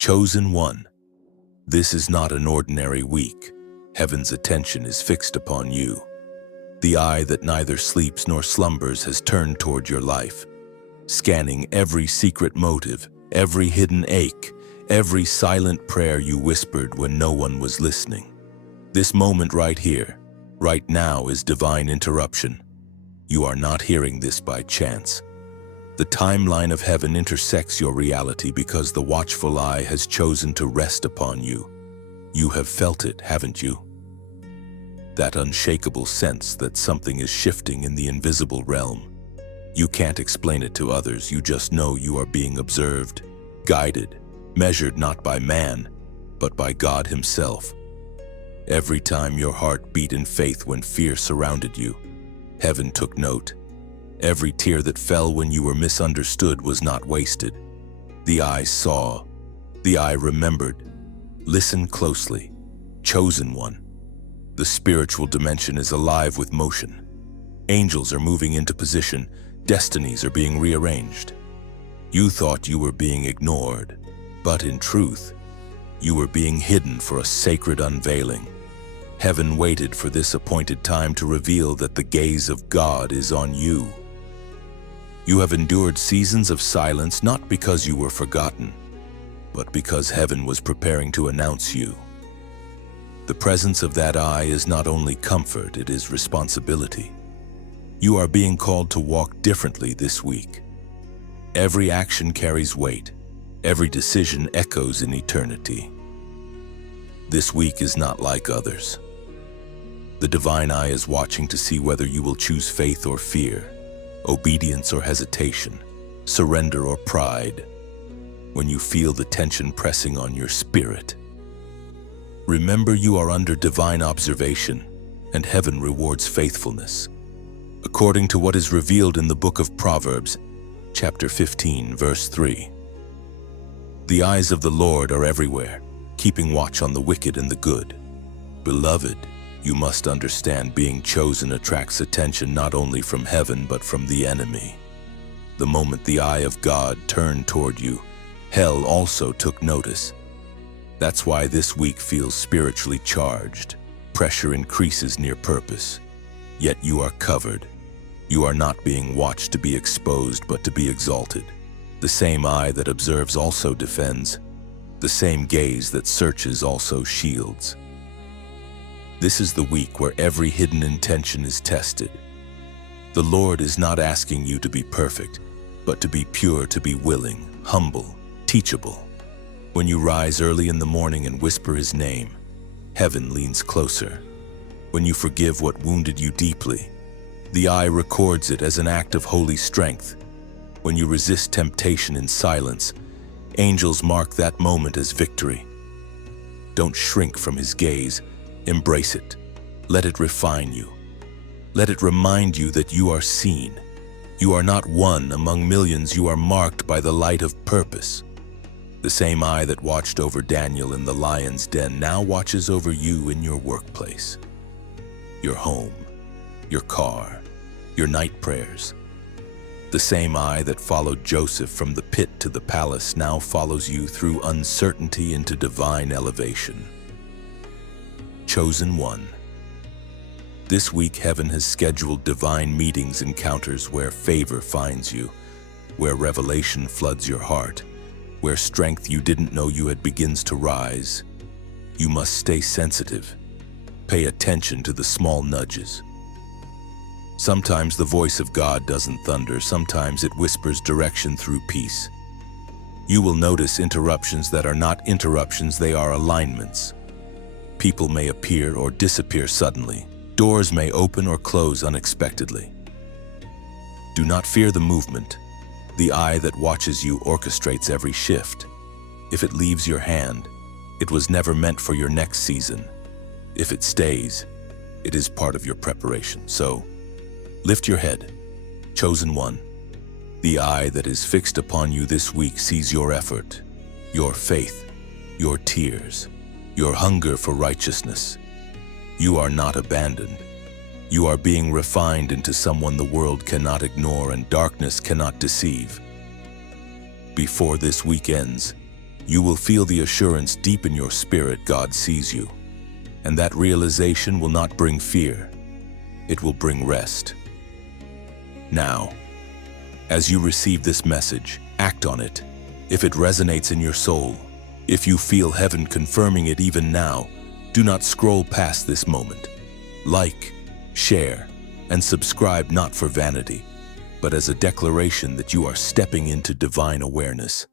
Chosen one, this is not an ordinary week. Heaven's attention is fixed upon you. The eye that neither sleeps nor slumbers has turned toward your life, scanning every secret motive, every hidden ache, every silent prayer you whispered when no one was listening. This moment right here, right now, is divine interruption. You are not hearing this by chance. The timeline of heaven intersects your reality because the watchful eye has chosen to rest upon you. You have felt it, haven't you? That unshakable sense that something is shifting in the invisible realm. You can't explain it to others, you just know you are being observed, guided, measured not by man, but by God Himself. Every time your heart beat in faith when fear surrounded you, heaven took note. Every tear that fell when you were misunderstood was not wasted. The eye saw, the eye remembered. Listen closely. Chosen one. The spiritual dimension is alive with motion. Angels are moving into position, destinies are being rearranged. You thought you were being ignored, but in truth, you were being hidden for a sacred unveiling. Heaven waited for this appointed time to reveal that the gaze of God is on you. You have endured seasons of silence not because you were forgotten, but because heaven was preparing to announce you. The presence of that eye is not only comfort, it is responsibility. You are being called to walk differently this week. Every action carries weight. Every decision echoes in eternity. This week is not like others. The divine eye is watching to see whether you will choose faith or fear, obedience or hesitation, surrender or pride. When you feel the tension pressing on your spirit, remember you are under divine observation, and heaven rewards faithfulness. According to what is revealed in the book of Proverbs, chapter 15, verse 3. The eyes of the Lord are everywhere, keeping watch on the wicked and the good. Beloved, you must understand being chosen attracts attention not only from heaven but from the enemy. The moment the eye of God turned toward you, hell also took notice. That's why this week feels spiritually charged. Pressure increases near purpose. Yet you are covered. You are not being watched to be exposed but to be exalted. The same eye that observes also defends. The same gaze that searches also shields. This is the week where every hidden intention is tested. The Lord is not asking you to be perfect, but to be pure, to be willing, humble, teachable. When you rise early in the morning and whisper His name, heaven leans closer. When you forgive what wounded you deeply, the eye records it as an act of holy strength. When you resist temptation in silence, angels mark that moment as victory. Don't shrink from His gaze. Embrace it. Let it refine you. Let it remind you that you are seen. You are not one among millions. You are marked by the light of purpose. The same eye that watched over Daniel in the lion's den now watches over you in your workplace, your home, your car, your night prayers. The same eye that followed Joseph from the pit to the palace now follows you through uncertainty into divine elevation. Chosen one. This week, heaven has scheduled divine meetings, encounters where favor finds you, where revelation floods your heart, where strength you didn't know you had begins to rise. You must stay sensitive. Pay attention to the small nudges. Sometimes the voice of God doesn't thunder, sometimes it whispers direction through peace. You will notice interruptions that are not interruptions, they are alignments. People may appear or disappear suddenly. Doors may open or close unexpectedly. Do not fear the movement. The eye that watches you orchestrates every shift. If it leaves your hand, it was never meant for your next season. If it stays, it is part of your preparation. So, lift your head, chosen one. The eye that is fixed upon you this week sees your effort, your faith, your tears, your hunger for righteousness. You are not abandoned. You are being refined into someone the world cannot ignore and darkness cannot deceive. Before this week ends, You will feel the assurance deep in your spirit God sees you, and that realization will not bring fear. It will bring rest. Now, as you receive this message, act on it. If it resonates in your soul, if you feel heaven confirming it even now, do not scroll past this moment. Like, share, and subscribe not for vanity, but as a declaration that you are stepping into divine awareness.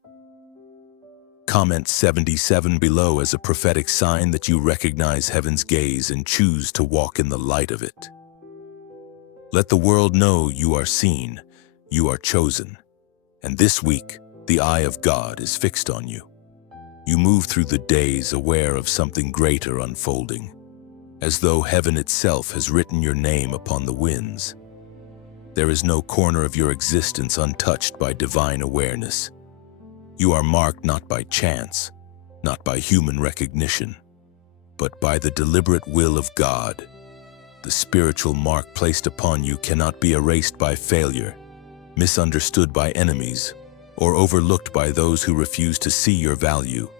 Comment 77 below as a prophetic sign that you recognize heaven's gaze and choose to walk in the light of it. Let the world know you are seen, you are chosen, and this week, the eye of God is fixed on you. You move through the days aware of something greater unfolding, as though heaven itself has written your name upon the winds. There is no corner of your existence untouched by divine awareness. You are marked not by chance, not by human recognition, but by the deliberate will of God. The spiritual mark placed upon you cannot be erased by failure, misunderstood by enemies, or overlooked by those who refuse to see your value.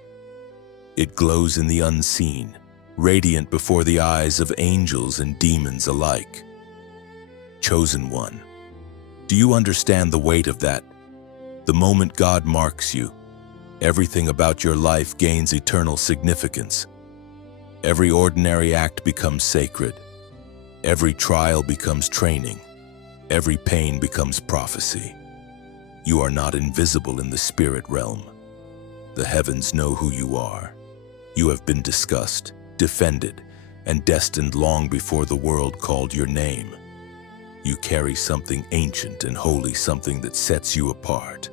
It glows in the unseen, radiant before the eyes of angels and demons alike. Chosen one, do you understand the weight of that? The moment God marks you, everything about your life gains eternal significance. Every ordinary act becomes sacred. Every trial becomes training. Every pain becomes prophecy. You are not invisible in the spirit realm. The heavens know who you are. You have been discussed, defended, and destined long before the world called your name. You carry something ancient and holy, something that sets you apart.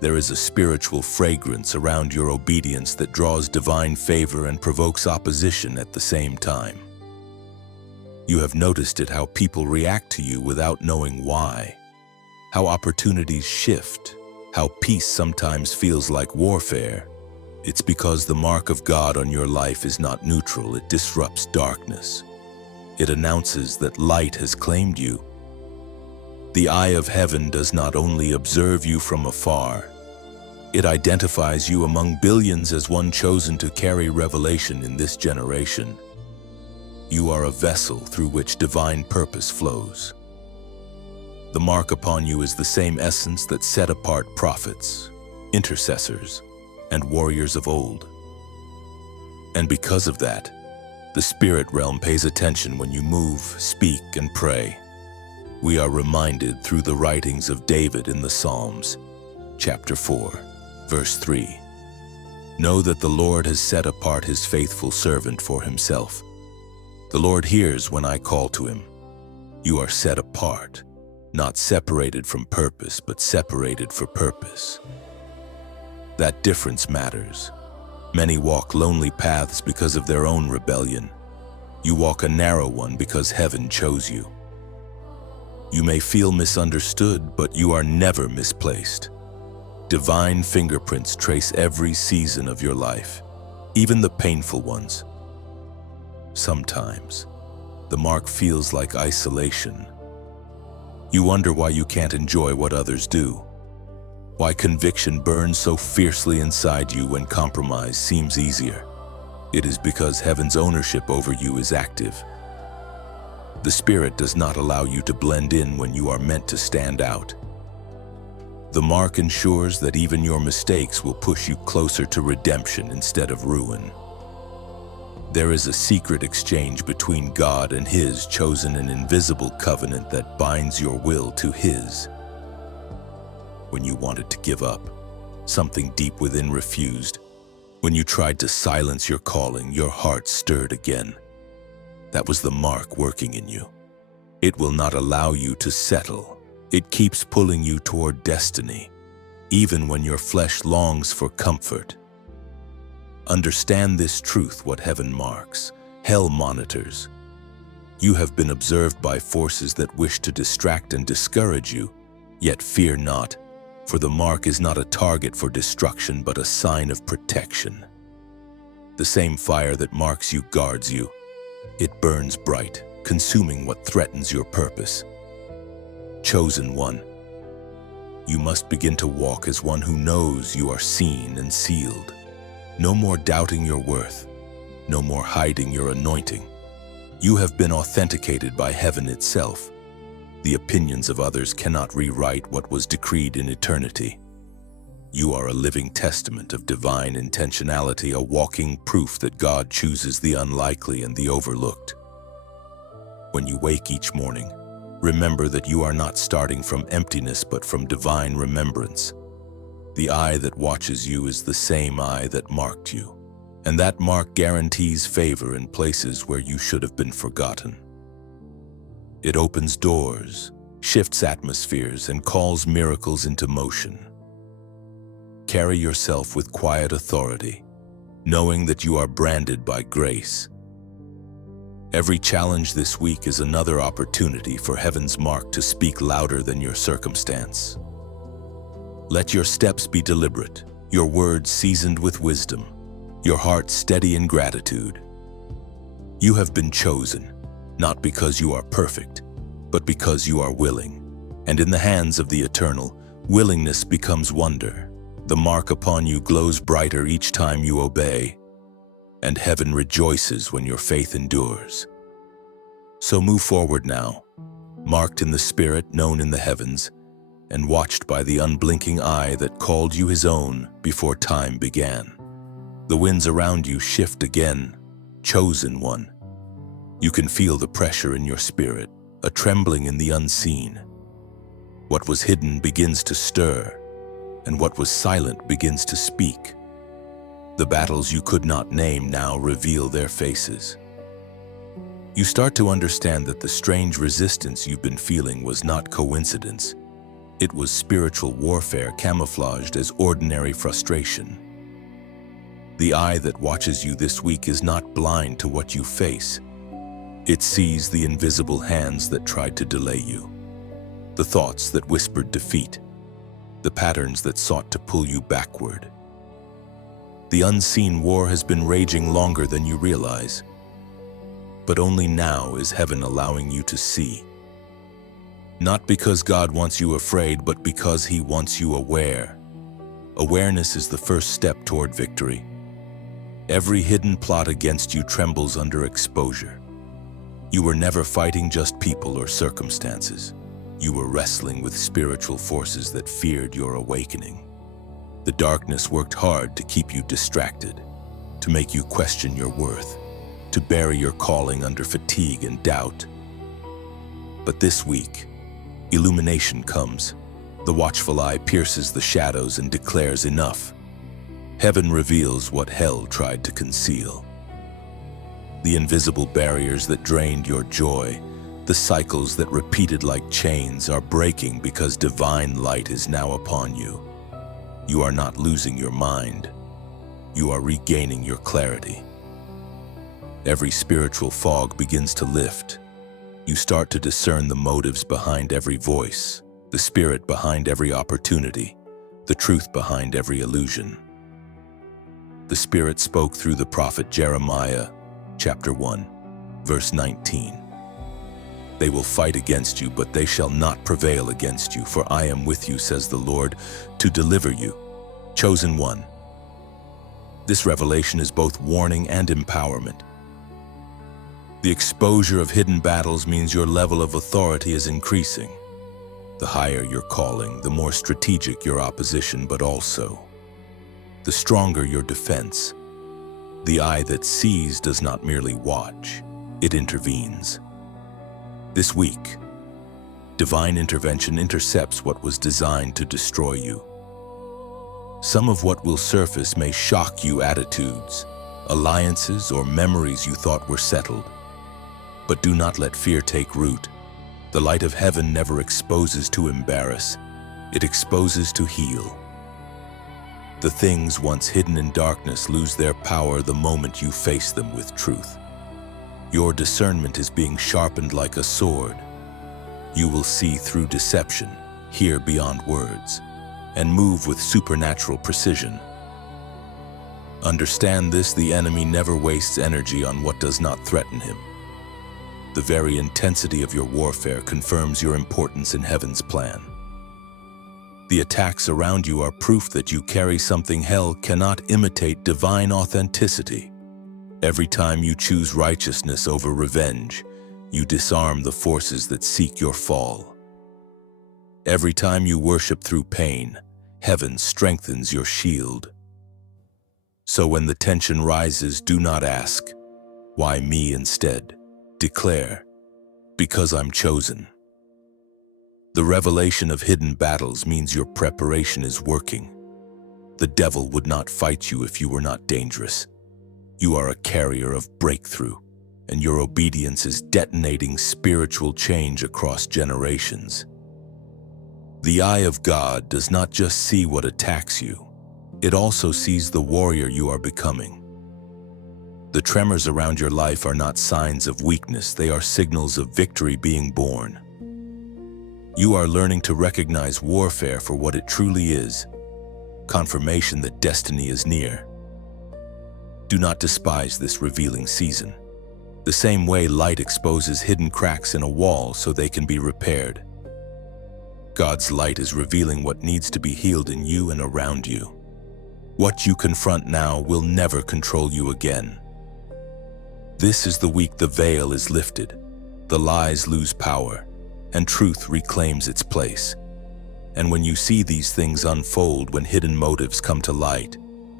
There is a spiritual fragrance around your obedience that draws divine favor and provokes opposition at the same time. You have noticed it, how people react to you without knowing why, how opportunities shift, how peace sometimes feels like warfare. It's because the mark of God on your life is not neutral, it disrupts darkness. It announces that light has claimed you. The eye of heaven does not only observe you from afar, it identifies you among billions as one chosen to carry revelation in this generation. You are a vessel through which divine purpose flows. The mark upon you is the same essence that set apart prophets, intercessors, and warriors of old. And because of that, the spirit realm pays attention when you move, speak, and pray. We are reminded through the writings of David in the Psalms, chapter 4, verse 3. Know that the Lord has set apart his faithful servant for himself. The Lord hears when I call to him. You are set apart, not separated from purpose, but separated for purpose. That difference matters. Many walk lonely paths because of their own rebellion. You walk a narrow one because heaven chose you. You may feel misunderstood, but you are never misplaced. Divine fingerprints trace every season of your life, even the painful ones. Sometimes, the mark feels like isolation. You wonder why you can't enjoy what others do, why conviction burns so fiercely inside you when compromise seems easier. It is because heaven's ownership over you is active. The Spirit does not allow you to blend in when you are meant to stand out. The mark ensures that even your mistakes will push you closer to redemption instead of ruin. There is a secret exchange between God and His chosen, an invisible covenant that binds your will to His. When you wanted to give up, something deep within refused. When you tried to silence your calling, your heart stirred again. That was the mark working in you. It will not allow you to settle. It keeps pulling you toward destiny, even when your flesh longs for comfort. Understand this truth: what heaven marks, hell monitors. You have been observed by forces that wish to distract and discourage you, yet fear not, for the mark is not a target for destruction but a sign of protection. The same fire that marks you guards you. It burns bright, consuming what threatens your purpose. Chosen one, you must begin to walk as one who knows you are seen and sealed. No more doubting your worth. No more hiding your anointing. You have been authenticated by heaven itself. The opinions of others cannot rewrite what was decreed in eternity. You are a living testament of divine intentionality, a walking proof that God chooses the unlikely and the overlooked. When you wake each morning, remember that you are not starting from emptiness but from divine remembrance. The eye that watches you is the same eye that marked you, and that mark guarantees favor in places where you should have been forgotten. It opens doors, shifts atmospheres, and calls miracles into motion. Carry yourself with quiet authority, knowing that you are branded by grace. Every challenge this week is another opportunity for heaven's mark to speak louder than your circumstance. Let your steps be deliberate, your words seasoned with wisdom, your heart steady in gratitude. You have been chosen, not because you are perfect, but because you are willing. And in the hands of the eternal, willingness becomes wonder. The mark upon you glows brighter each time you obey, and heaven rejoices when your faith endures. So move forward now, marked in the Spirit, known in the heavens, and watched by the unblinking eye that called you his own before time began. The winds around you shift again, chosen one. You can feel the pressure in your spirit, a trembling in the unseen. What was hidden begins to stir, and what was silent begins to speak. The battles you could not name now reveal their faces. You start to understand that the strange resistance you've been feeling was not coincidence. It was spiritual warfare camouflaged as ordinary frustration. The eye that watches you this week is not blind to what you face. It sees the invisible hands that tried to delay you, the thoughts that whispered defeat, the patterns that sought to pull you backward. The unseen war has been raging longer than you realize, but only now is heaven allowing you to see. Not because God wants you afraid, but because he wants you aware. Awareness is the first step toward victory. Every hidden plot against you trembles under exposure. You were never fighting just people or circumstances. You were wrestling with spiritual forces that feared your awakening. The darkness worked hard to keep you distracted, to make you question your worth, to bury your calling under fatigue and doubt. But this week, illumination comes. The watchful eye pierces the shadows and declares enough. Heaven reveals what hell tried to conceal. The invisible barriers that drained your joy, the cycles that repeated like chains, are breaking because divine light is now upon you. You are not losing your mind. You are regaining your clarity. Every spiritual fog begins to lift. You start to discern the motives behind every voice, the spirit behind every opportunity, the truth behind every illusion. The Spirit spoke through the prophet Jeremiah, chapter 1, verse 19. They will fight against you, but they shall not prevail against you, for I am with you, says the Lord, to deliver you. Chosen one. This revelation is both warning and empowerment. The exposure of hidden battles means your level of authority is increasing. The higher your calling, the more strategic your opposition, but also the stronger your defense. The eye that sees does not merely watch, it intervenes. This week, divine intervention intercepts what was designed to destroy you. Some of what will surface may shock you: attitudes, alliances, or memories you thought were settled. But do not let fear take root. The light of heaven never exposes to embarrass, it exposes to heal. The things once hidden in darkness lose their power the moment you face them with truth. Your discernment is being sharpened like a sword. You will see through deception, hear beyond words, and move with supernatural precision. Understand this: the enemy never wastes energy on what does not threaten him. The very intensity of your warfare confirms your importance in heaven's plan. The attacks around you are proof that you carry something hell cannot imitate: divine authenticity. Every time you choose righteousness over revenge, you disarm the forces that seek your fall. Every time you worship through pain, heaven strengthens your shield. So when the tension rises, do not ask, "Why me?" Instead, declare, "Because I'm chosen." The revelation of hidden battles means your preparation is working. The devil would not fight you if you were not dangerous. You are a carrier of breakthrough, and your obedience is detonating spiritual change across generations. The eye of God does not just see what attacks you, it also sees the warrior you are becoming. The tremors around your life are not signs of weakness, they are signals of victory being born. You are learning to recognize warfare for what it truly is, confirmation that destiny is near. Do not despise this revealing season. The same way light exposes hidden cracks in a wall so they can be repaired, God's light is revealing what needs to be healed in you and around you. What you confront now will never control you again. This is the week the veil is lifted, the lies lose power, and truth reclaims its place. And when you see these things unfold, when hidden motives come to light,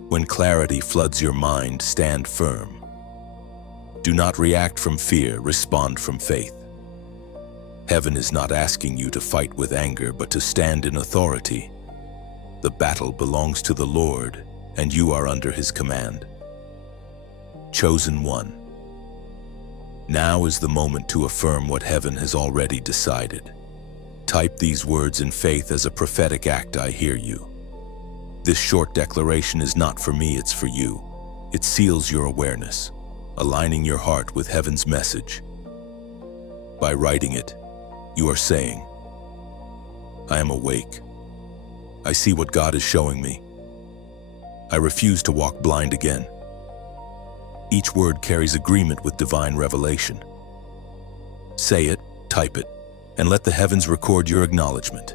when clarity floods your mind, stand firm. Do not react from fear, respond from faith. Heaven is not asking you to fight with anger, but to stand in authority. The battle belongs to the Lord, and you are under His command. Chosen one. Now is the moment to affirm what heaven has already decided. Type these words in faith as a prophetic act: I hear you. This short declaration is not for me, it's for you. It seals your awareness, aligning your heart with heaven's message. By writing it, you are saying, I am awake. I see what God is showing me. I refuse to walk blind again. Each word carries agreement with divine revelation. Say it, type it, and let the heavens record your acknowledgement.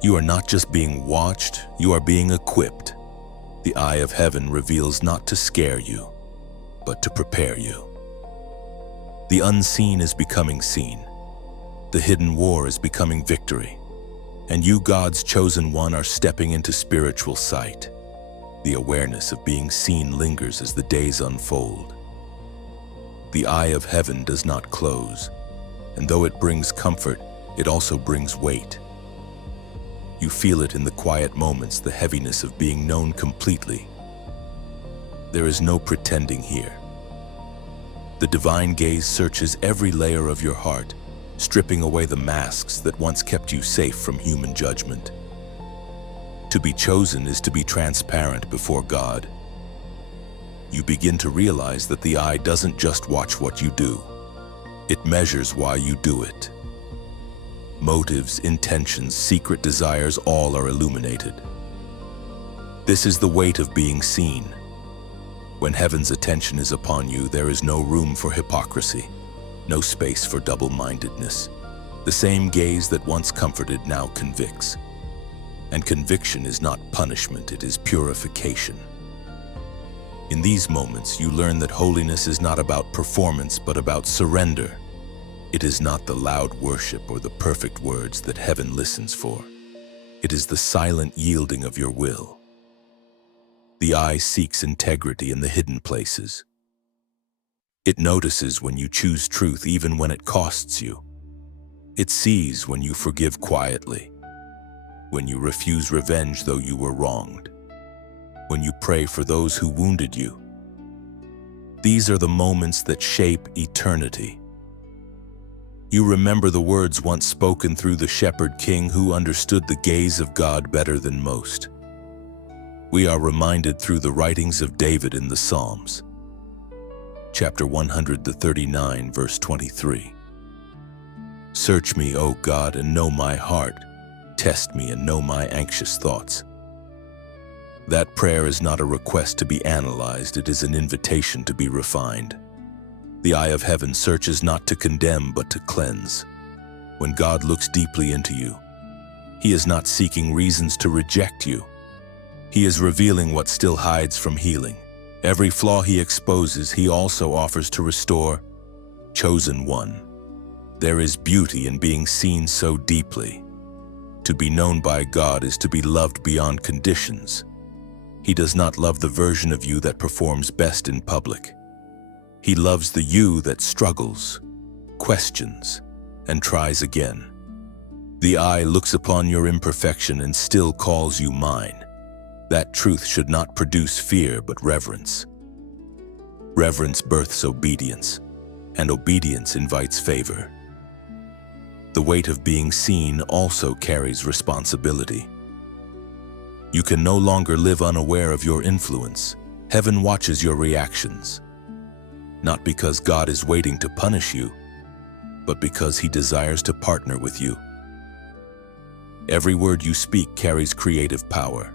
You are not just being watched, you are being equipped. The eye of heaven reveals not to scare you, but to prepare you. The unseen is becoming seen. The hidden war is becoming victory. And you, God's chosen one, are stepping into spiritual sight. The awareness of being seen lingers as the days unfold. The eye of heaven does not close, and though it brings comfort, it also brings weight. You feel it in the quiet moments, the heaviness of being known completely. There is no pretending here. The divine gaze searches every layer of your heart, stripping away the masks that once kept you safe from human judgment. To be chosen is to be transparent before God. You begin to realize that the eye doesn't just watch what you do, it measures why you do it. Motives, intentions, secret desires, all are illuminated. This is the weight of being seen. When heaven's attention is upon you, there is no room for hypocrisy, no space for double-mindedness. The same gaze that once comforted now convicts. And conviction is not punishment, it is purification. In these moments, you learn that holiness is not about performance, but about surrender. It is not the loud worship or the perfect words that heaven listens for. It is the silent yielding of your will. The eye seeks integrity in the hidden places. It notices when you choose truth even when it costs you. It sees when you forgive quietly, when you refuse revenge though you were wronged, when you pray for those who wounded you. These are the moments that shape eternity. You remember the words once spoken through the shepherd king who understood the gaze of God better than most. We are reminded through the writings of David in the Psalms. Chapter 139, verse 23. Search me, O God, and know my heart. Test me and know my anxious thoughts. That prayer is not a request to be analyzed, it is an invitation to be refined. The eye of heaven searches not to condemn, but to cleanse. When God looks deeply into you, He is not seeking reasons to reject you. He is revealing what still hides from healing. Every flaw he exposes, he also offers to restore. Chosen one, there is beauty in being seen so deeply. To be known by God is to be loved beyond conditions. He does not love the version of you that performs best in public. He loves the you that struggles, questions, and tries again. The eye looks upon your imperfection and still calls you mine. That truth should not produce fear but reverence. Reverence births obedience, and obedience invites favor. The weight of being seen also carries responsibility. You can no longer live unaware of your influence. Heaven watches your reactions, not because God is waiting to punish you, but because He desires to partner with you. Every word you speak carries creative power.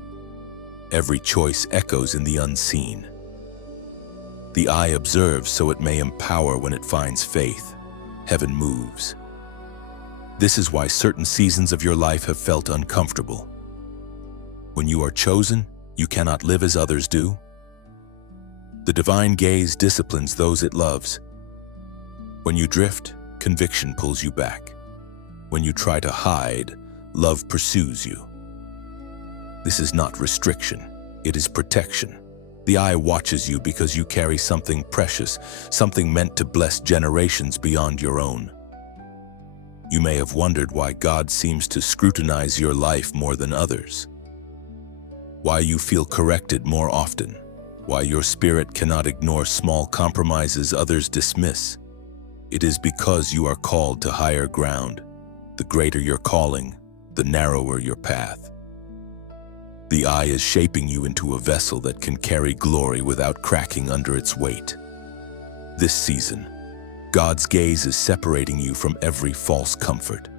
Every choice echoes in the unseen. The eye observes so it may empower when it finds faith. Heaven moves. This is why certain seasons of your life have felt uncomfortable. When you are chosen, you cannot live as others do. The divine gaze disciplines those it loves. When you drift, conviction pulls you back. When you try to hide, love pursues you. This is not restriction, it is protection. The eye watches you because you carry something precious, something meant to bless generations beyond your own. You may have wondered why God seems to scrutinize your life more than others. Why you feel corrected more often. Why your spirit cannot ignore small compromises others dismiss. It is because you are called to higher ground. The greater your calling, the narrower your path. The eye is shaping you into a vessel that can carry glory without cracking under its weight. This season, God's gaze is separating you from every false comfort.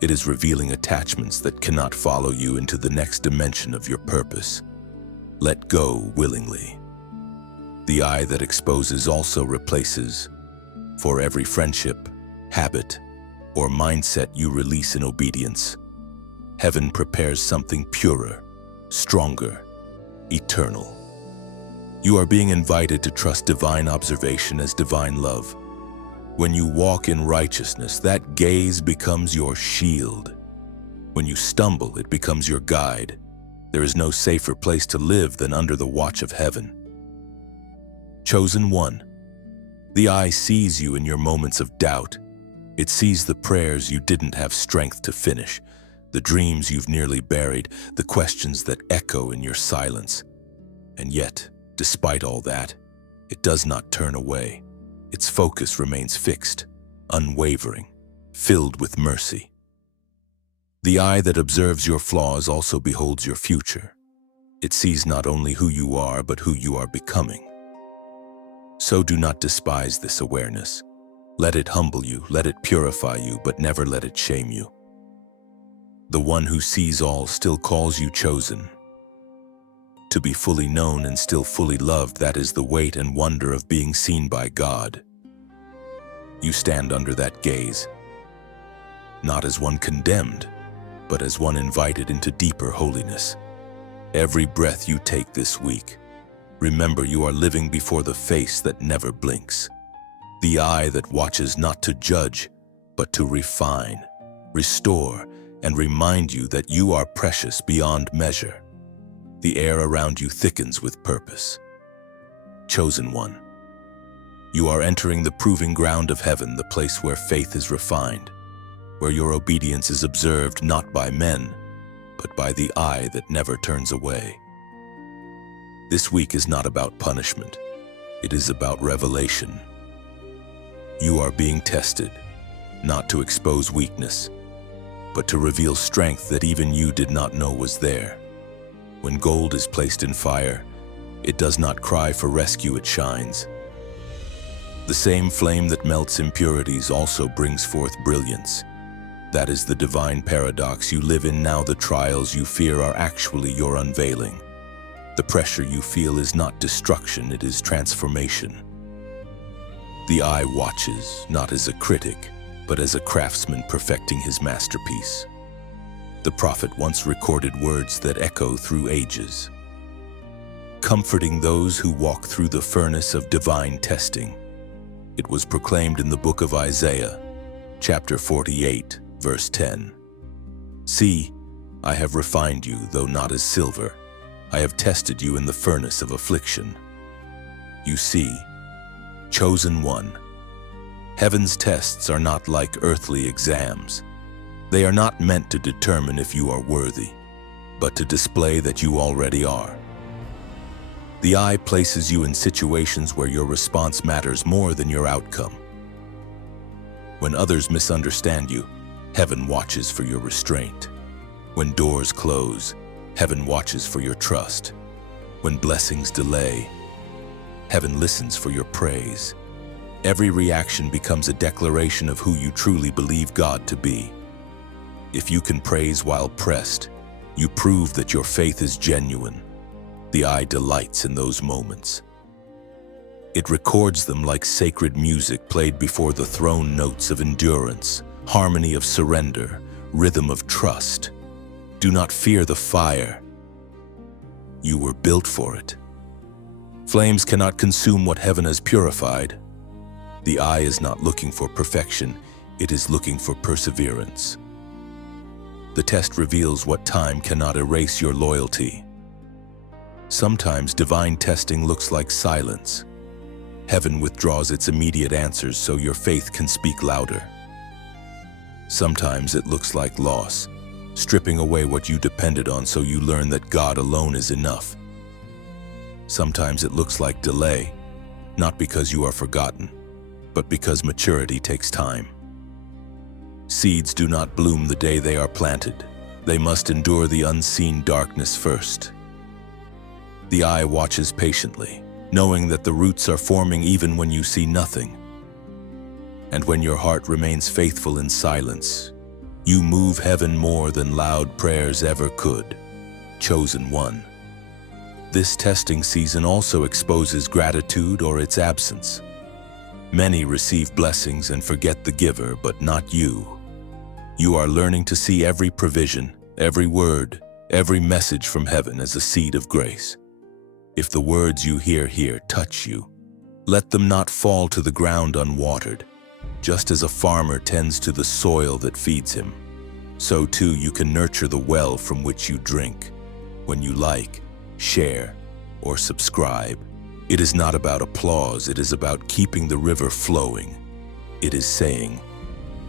It is revealing attachments that cannot follow you into the next dimension of your purpose. Let go willingly. The eye that exposes also replaces. For every friendship, habit, or mindset you release in obedience, heaven prepares something purer, stronger, eternal. You are being invited to trust divine observation as divine love. When you walk in righteousness, that gaze becomes your shield. When you stumble, it becomes your guide. There is no safer place to live than under the watch of heaven. Chosen one, the eye sees you in your moments of doubt. It sees the prayers you didn't have strength to finish, the dreams you've nearly buried, the questions that echo in your silence. And yet, despite all that, it does not turn away. Its focus remains fixed, unwavering, filled with mercy. The eye that observes your flaws also beholds your future. It sees not only who you are, but who you are becoming. So do not despise this awareness. Let it humble you, let it purify you, but never let it shame you. The one who sees all still calls you chosen. To be fully known and still fully loved, that is the weight and wonder of being seen by God. You stand under that gaze, not as one condemned, but as one invited into deeper holiness. Every breath you take this week, remember you are living before the face that never blinks. The eye that watches not to judge, but to refine, restore, and remind you that you are precious beyond measure. The air around you thickens with purpose. Chosen one, you are entering the proving ground of heaven, the place where faith is refined, where your obedience is observed not by men, but by the eye that never turns away. This week is not about punishment. It is about revelation. You are being tested, not to expose weakness, but to reveal strength that even you did not know was there. When gold is placed in fire, it does not cry for rescue, it shines. The same flame that melts impurities also brings forth brilliance. That is the divine paradox you live in now. The trials you fear are actually your unveiling. The pressure you feel is not destruction, it is transformation. The eye watches, not as a critic, but as a craftsman perfecting his masterpiece. The prophet once recorded words that echo through ages, comforting those who walk through the furnace of divine testing. It was proclaimed in the book of Isaiah, chapter 48, verse 10. See, I have refined you, though not as silver. I have tested you in the furnace of affliction. You see, chosen one. Heaven's tests are not like earthly exams. They are not meant to determine if you are worthy, but to display that you already are. The eye places you in situations where your response matters more than your outcome. When others misunderstand you, heaven watches for your restraint. When doors close, heaven watches for your trust. When blessings delay, heaven listens for your praise. Every reaction becomes a declaration of who you truly believe God to be. If you can praise while pressed, you prove that your faith is genuine. The eye delights in those moments. It records them like sacred music played before the throne, notes of endurance, harmony of surrender, rhythm of trust. Do not fear the fire. You were built for it. Flames cannot consume what heaven has purified. The eye is not looking for perfection, it is looking for perseverance. The test reveals what time cannot erase your loyalty. Sometimes divine testing looks like silence. Heaven withdraws its immediate answers so your faith can speak louder. Sometimes it looks like loss, stripping away what you depended on so you learn that God alone is enough. Sometimes it looks like delay, not because you are forgotten, but because maturity takes time. Seeds do not bloom the day they are planted. They must endure the unseen darkness first. The eye watches patiently, knowing that the roots are forming even when you see nothing. And when your heart remains faithful in silence, you move heaven more than loud prayers ever could. Chosen one. This testing season also exposes gratitude or its absence. Many receive blessings and forget the giver, but not you. You are learning to see every provision, every word, every message from heaven as a seed of grace. If the words you hear here touch you, let them not fall to the ground unwatered. Just as a farmer tends to the soil that feeds him, so too you can nurture the well from which you drink. When you like, share, or subscribe, it is not about applause, it is about keeping the river flowing. It is saying,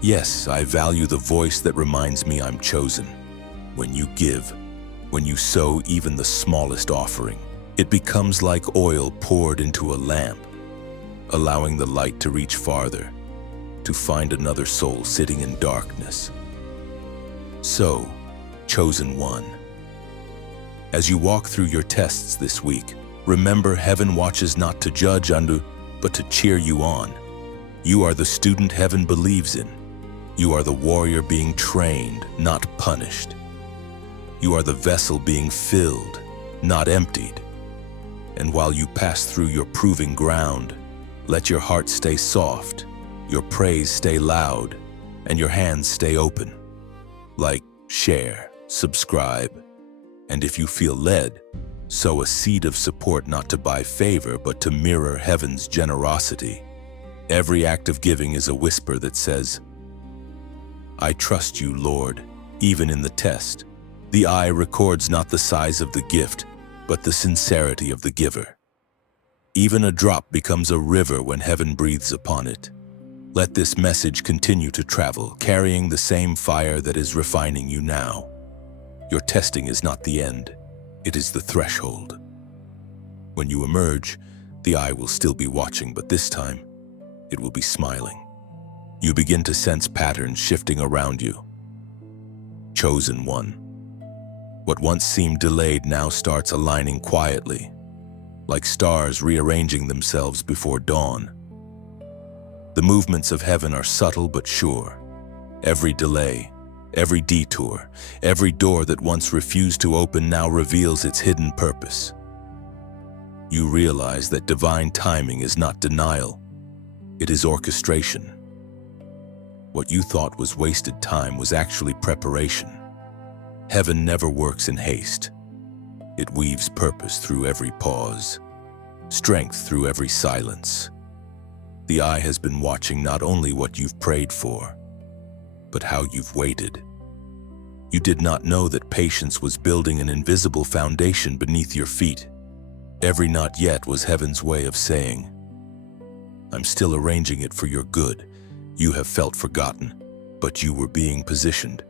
yes, I value the voice that reminds me I'm chosen. When you give, when you sow even the smallest offering, it becomes like oil poured into a lamp, allowing the light to reach farther, to find another soul sitting in darkness. So, chosen one. As you walk through your tests this week, remember heaven watches not to judge unto, but to cheer you on. You are the student heaven believes in. You are the warrior being trained, not punished. You are the vessel being filled, not emptied. And while you pass through your proving ground, let your heart stay soft, your praise stay loud, and your hands stay open. Like, share, subscribe, and if you feel led, sow a seed of support not to buy favor but to mirror heaven's generosity. Every act of giving is a whisper that says, I trust you, Lord, even in the test. The eye records not the size of the gift, but the sincerity of the giver. Even a drop becomes a river when heaven breathes upon it. Let this message continue to travel, carrying the same fire that is refining you now. Your testing is not the end, it is the threshold. When you emerge, the eye will still be watching, but this time, it will be smiling. You begin to sense patterns shifting around you. Chosen one. What once seemed delayed now starts aligning quietly, like stars rearranging themselves before dawn. The movements of heaven are subtle but sure. Every delay, every detour, every door that once refused to open now reveals its hidden purpose. You realize that divine timing is not denial, it is orchestration. What you thought was wasted time was actually preparation. Heaven never works in haste. It weaves purpose through every pause, strength through every silence. The eye has been watching not only what you've prayed for, but how you've waited. You did not know that patience was building an invisible foundation beneath your feet. Every not yet was heaven's way of saying, I'm still arranging it for your good. You have felt forgotten, but you were being positioned.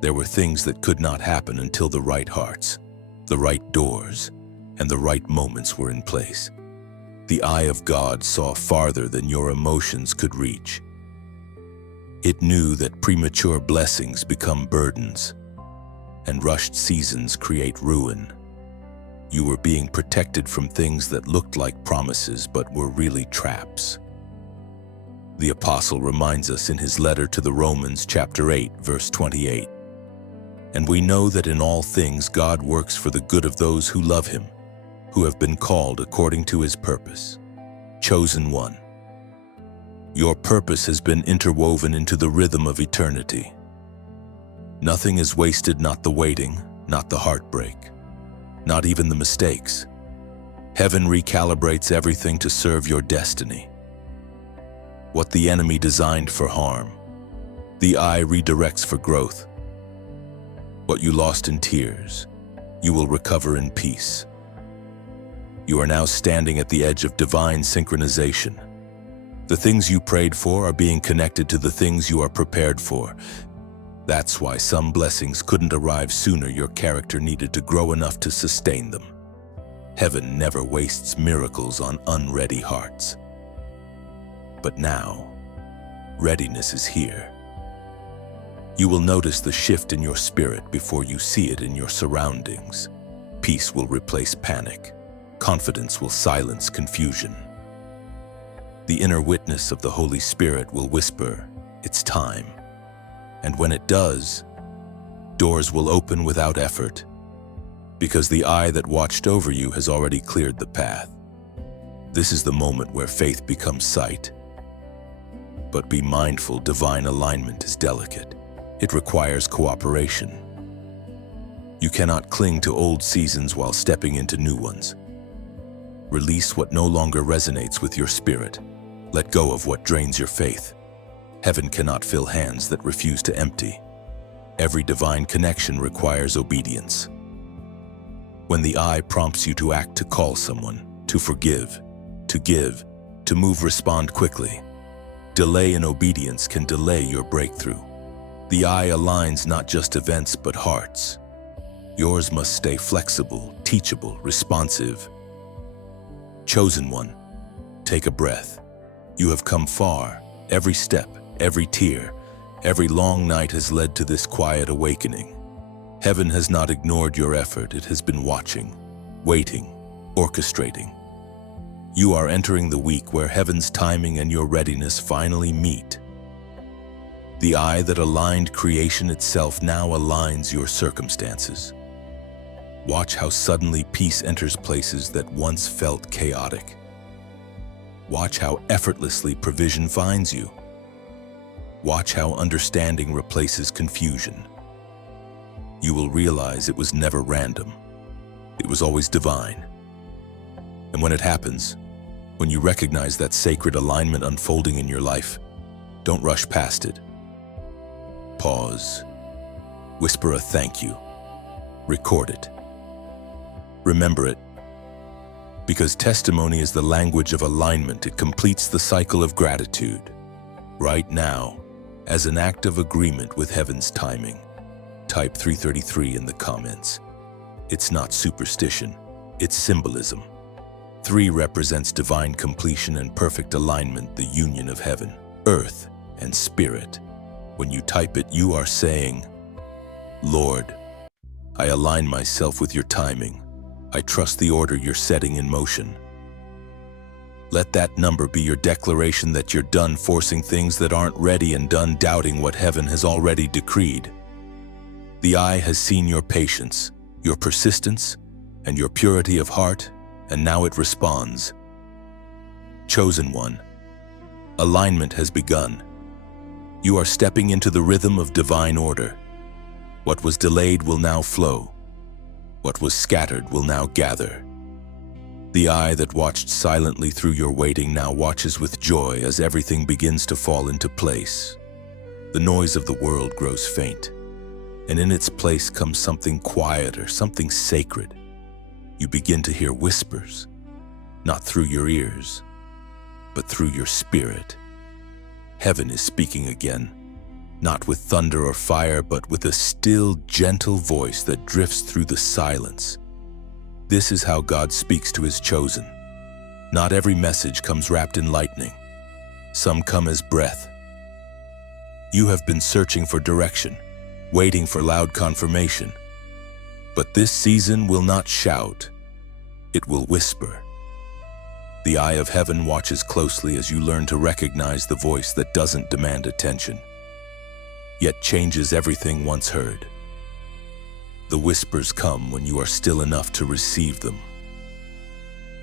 There were things that could not happen until the right hearts, the right doors, and the right moments were in place. The eye of God saw farther than your emotions could reach. It knew that premature blessings become burdens, and rushed seasons create ruin. You were being protected from things that looked like promises but were really traps. The apostle reminds us in his letter to the Romans, chapter 8, verse 28. And we know that in all things God works for the good of those who love him, who have been called according to his purpose. Chosen one. Your purpose has been interwoven into the rhythm of eternity. Nothing is wasted, not the waiting, not the heartbreak, not even the mistakes. Heaven recalibrates everything to serve your destiny. What the enemy designed for harm, the eye redirects for growth. What you lost in tears, you will recover in peace. You are now standing at the edge of divine synchronization. The things you prayed for are being connected to the things you are prepared for. That's why some blessings couldn't arrive sooner. Your character needed to grow enough to sustain them. Heaven never wastes miracles on unready hearts. But now, readiness is here. You will notice the shift in your spirit before you see it in your surroundings. Peace will replace panic. Confidence will silence confusion. The inner witness of the Holy Spirit will whisper, it's time. And when it does, doors will open without effort, because the eye that watched over you has already cleared the path. This is the moment where faith becomes sight. But be mindful, divine alignment is delicate. It requires cooperation. You cannot cling to old seasons while stepping into new ones. Release what no longer resonates with your spirit. Let go of what drains your faith. Heaven cannot fill hands that refuse to empty. Every divine connection requires obedience. When the eye prompts you to act, to call someone, to forgive, to give, to move, respond quickly. Delay in obedience can delay your breakthrough. The eye aligns not just events but hearts. Yours must stay flexible, teachable, responsive. Chosen one, take a breath. You have come far. Every step, every tear, every long night has led to this quiet awakening. Heaven has not ignored your effort. It has been watching, waiting, orchestrating. You are entering the week where heaven's timing and your readiness finally meet. The eye that aligned creation itself now aligns your circumstances. Watch how suddenly peace enters places that once felt chaotic. Watch how effortlessly provision finds you. Watch how understanding replaces confusion. You will realize it was never random. It was always divine. And when it happens, when you recognize that sacred alignment unfolding in your life, don't rush past it. Pause. Whisper a thank you. Record it. Remember it. Because testimony is the language of alignment. It completes the cycle of gratitude. Right now, as an act of agreement with heaven's timing, type 333 in the comments. It's not superstition, it's symbolism. 3 represents divine completion and perfect alignment, the union of heaven, earth, and spirit. When you type it, you are saying, Lord, I align myself with your timing. I trust the order you're setting in motion. Let that number be your declaration that you're done forcing things that aren't ready and done doubting what heaven has already decreed. The eye has seen your patience, your persistence, and your purity of heart, and now it responds. Chosen one, alignment has begun. You are stepping into the rhythm of divine order. What was delayed will now flow. What was scattered will now gather. The eye that watched silently through your waiting now watches with joy as everything begins to fall into place. The noise of the world grows faint, and in its place comes something quieter, something sacred. You begin to hear whispers, not through your ears, but through your spirit. Heaven is speaking again, not with thunder or fire, but with a still, gentle voice that drifts through the silence. This is how God speaks to his chosen. Not every message comes wrapped in lightning. Some come as breath. You have been searching for direction, waiting for loud confirmation. But this season will not shout. It will whisper. The eye of heaven watches closely as you learn to recognize the voice that doesn't demand attention, yet changes everything once heard. The whispers come when you are still enough to receive them.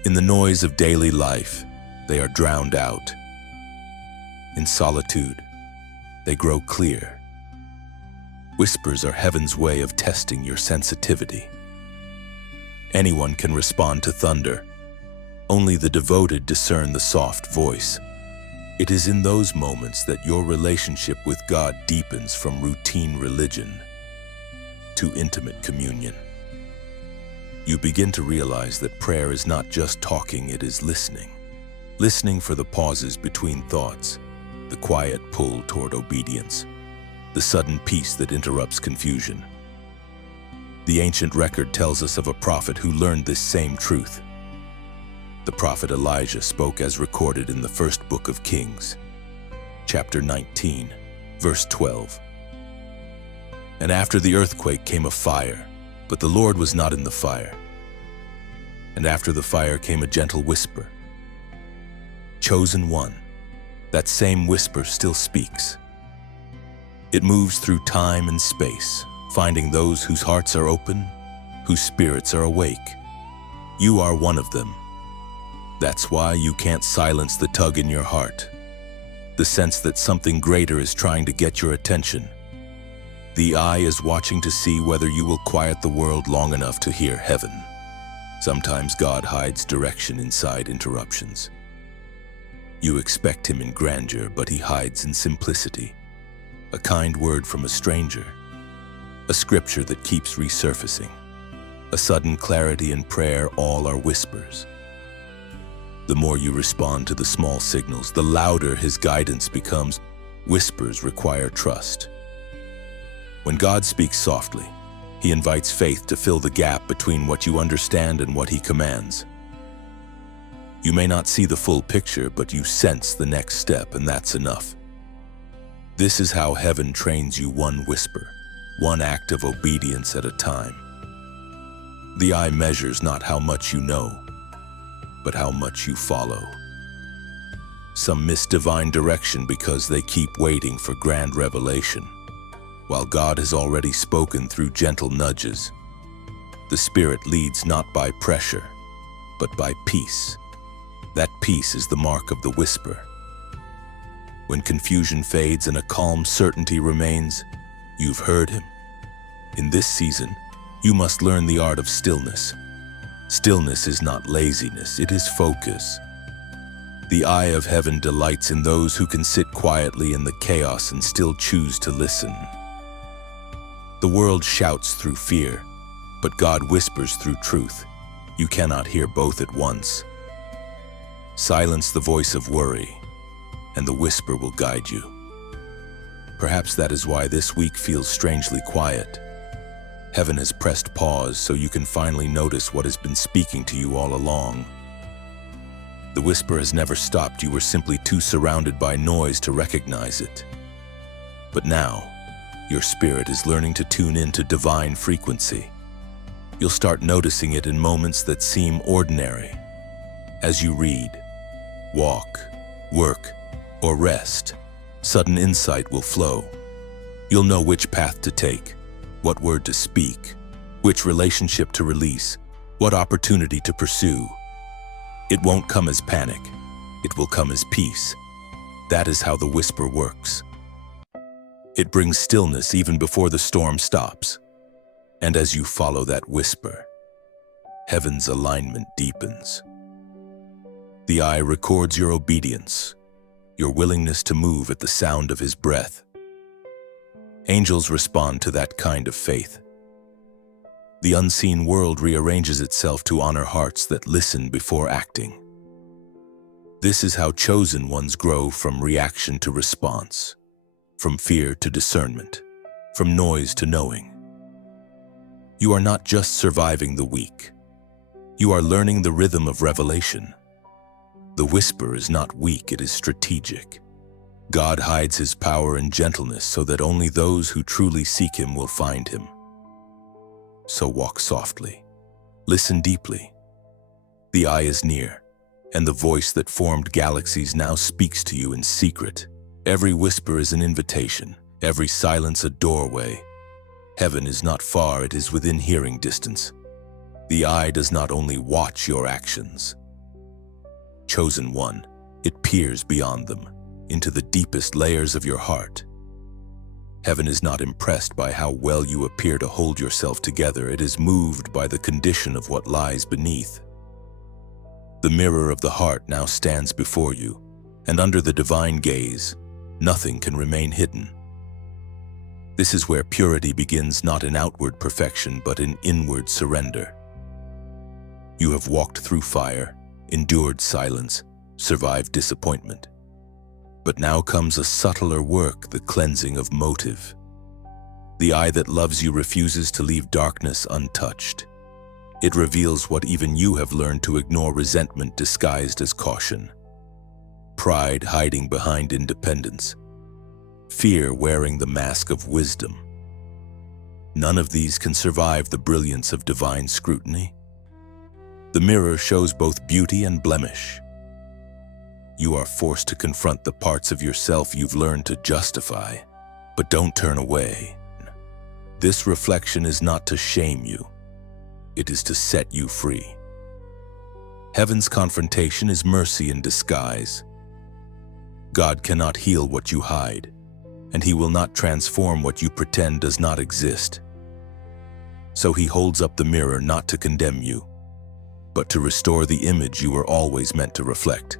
In the noise of daily life, they are drowned out. In solitude, they grow clear. Whispers are heaven's way of testing your sensitivity. Anyone can respond to thunder. Only the devoted discern the soft voice. It is in those moments that your relationship with God deepens from routine religion to intimate communion. You begin to realize that prayer is not just talking, it is listening. Listening for the pauses between thoughts, the quiet pull toward obedience, the sudden peace that interrupts confusion. The ancient record tells us of a prophet who learned this same truth. The prophet Elijah spoke as recorded in the first book of Kings, chapter 19, verse 12. And after the earthquake came a fire, but the Lord was not in the fire. And after the fire came a gentle whisper. Chosen one, that same whisper still speaks. It moves through time and space, finding those whose hearts are open, whose spirits are awake. You are one of them. That's why you can't silence the tug in your heart, the sense that something greater is trying to get your attention. The eye is watching to see whether you will quiet the world long enough to hear heaven. Sometimes God hides direction inside interruptions. You expect him in grandeur, but he hides in simplicity. A kind word from a stranger, a scripture that keeps resurfacing, a sudden clarity in prayer, all are whispers. The more you respond to the small signals, the louder his guidance becomes. Whispers require trust. When God speaks softly, he invites faith to fill the gap between what you understand and what he commands. You may not see the full picture, but you sense the next step, and that's enough. This is how heaven trains you, one whisper, one act of obedience at a time. The eye measures not how much you know, but how much you follow. Some miss divine direction because they keep waiting for grand revelation, while God has already spoken through gentle nudges. The Spirit leads not by pressure, but by peace. That peace is the mark of the whisper. When confusion fades and a calm certainty remains, you've heard him. In this season, you must learn the art of stillness. Stillness is not laziness, it is focus. The eye of heaven delights in those who can sit quietly in the chaos and still choose to listen. The world shouts through fear, but God whispers through truth. You cannot hear both at once. Silence the voice of worry, and the whisper will guide you. Perhaps that is why this week feels strangely quiet. Heaven has pressed pause so you can finally notice what has been speaking to you all along. The whisper has never stopped, you were simply too surrounded by noise to recognize it. But now, your spirit is learning to tune into divine frequency. You'll start noticing it in moments that seem ordinary. As you read, walk, work, or rest, sudden insight will flow. You'll know which path to take, what word to speak, which relationship to release, what opportunity to pursue. It won't come as panic, it will come as peace. That is how the whisper works. It brings stillness even before the storm stops. And as you follow that whisper, heaven's alignment deepens. The eye records your obedience, your willingness to move at the sound of his breath. Angels respond to that kind of faith. The unseen world rearranges itself to honor hearts that listen before acting. This is how chosen ones grow from reaction to response, from fear to discernment, from noise to knowing. You are not just surviving the week. You are learning the rhythm of revelation. The whisper is not weak, it is strategic. God hides his power in gentleness so that only those who truly seek him will find him. So walk softly. Listen deeply. The eye is near, and the voice that formed galaxies now speaks to you in secret. Every whisper is an invitation, every silence a doorway. Heaven is not far, it is within hearing distance. The eye does not only watch your actions. Chosen one, it peers beyond them, into the deepest layers of your heart. Heaven is not impressed by how well you appear to hold yourself together, it is moved by the condition of what lies beneath. The mirror of the heart now stands before you, and under the divine gaze, nothing can remain hidden. This is where purity begins, not in outward perfection, but in inward surrender. You have walked through fire, endured silence, survived disappointment. But now comes a subtler work, the cleansing of motive. The eye that loves you refuses to leave darkness untouched. It reveals what even you have learned to ignore: resentment disguised as caution, pride hiding behind independence, fear wearing the mask of wisdom. None of these can survive the brilliance of divine scrutiny. The mirror shows both beauty and blemish. You are forced to confront the parts of yourself you've learned to justify, but don't turn away. This reflection is not to shame you. It is to set you free. Heaven's confrontation is mercy in disguise. God cannot heal what you hide, and he will not transform what you pretend does not exist. So he holds up the mirror not to condemn you, but to restore the image you were always meant to reflect.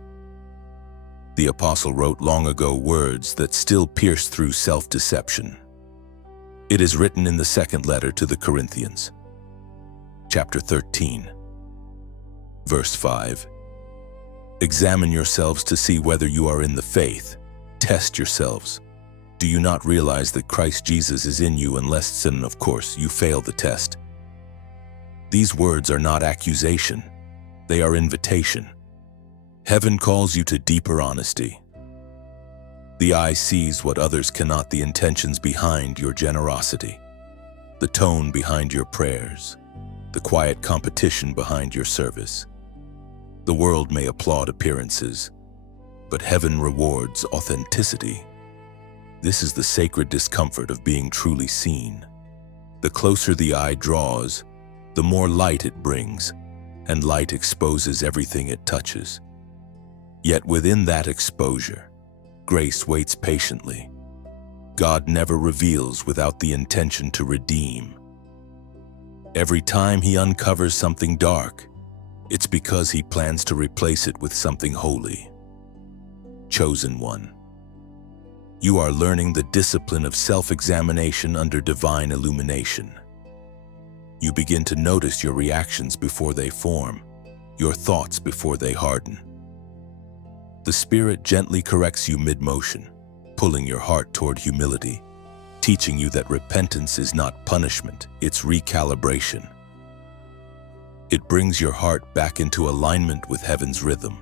The apostle wrote long ago words that still pierce through self-deception. It is written in the second letter to the Corinthians, chapter 13, verse 5. Examine yourselves to see whether you are in the faith. Test yourselves. Do you not realize that Christ Jesus is in you, unless then, of course, you fail the test? These words are not accusation. They are invitation. Heaven calls you to deeper honesty. The eye sees what others cannot: the intentions behind your generosity, the tone behind your prayers, the quiet competition behind your service. The world may applaud appearances, but heaven rewards authenticity. This is the sacred discomfort of being truly seen. The closer the eye draws, the more light it brings, and light exposes everything it touches. Yet within that exposure, grace waits patiently. God never reveals without the intention to redeem. Every time he uncovers something dark, it's because he plans to replace it with something holy. Chosen one, you are learning the discipline of self-examination under divine illumination. You begin to notice your reactions before they form, your thoughts before they harden. The Spirit gently corrects you mid-motion, pulling your heart toward humility, teaching you that repentance is not punishment, it's recalibration. It brings your heart back into alignment with heaven's rhythm.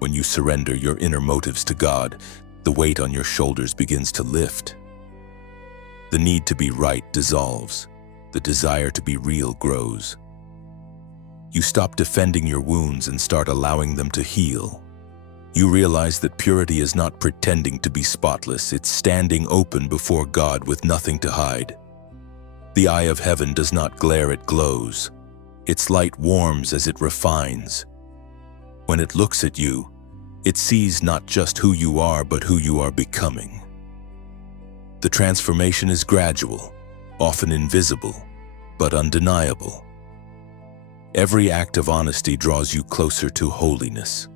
When you surrender your inner motives to God, the weight on your shoulders begins to lift. The need to be right dissolves. The desire to be real grows. You stop defending your wounds and start allowing them to heal. You realize that purity is not pretending to be spotless, it's standing open before God with nothing to hide. The eye of heaven does not glare, it glows. Its light warms as it refines. When it looks at you, it sees not just who you are, but who you are becoming. The transformation is gradual, often invisible, but undeniable. Every act of honesty draws you closer to holiness.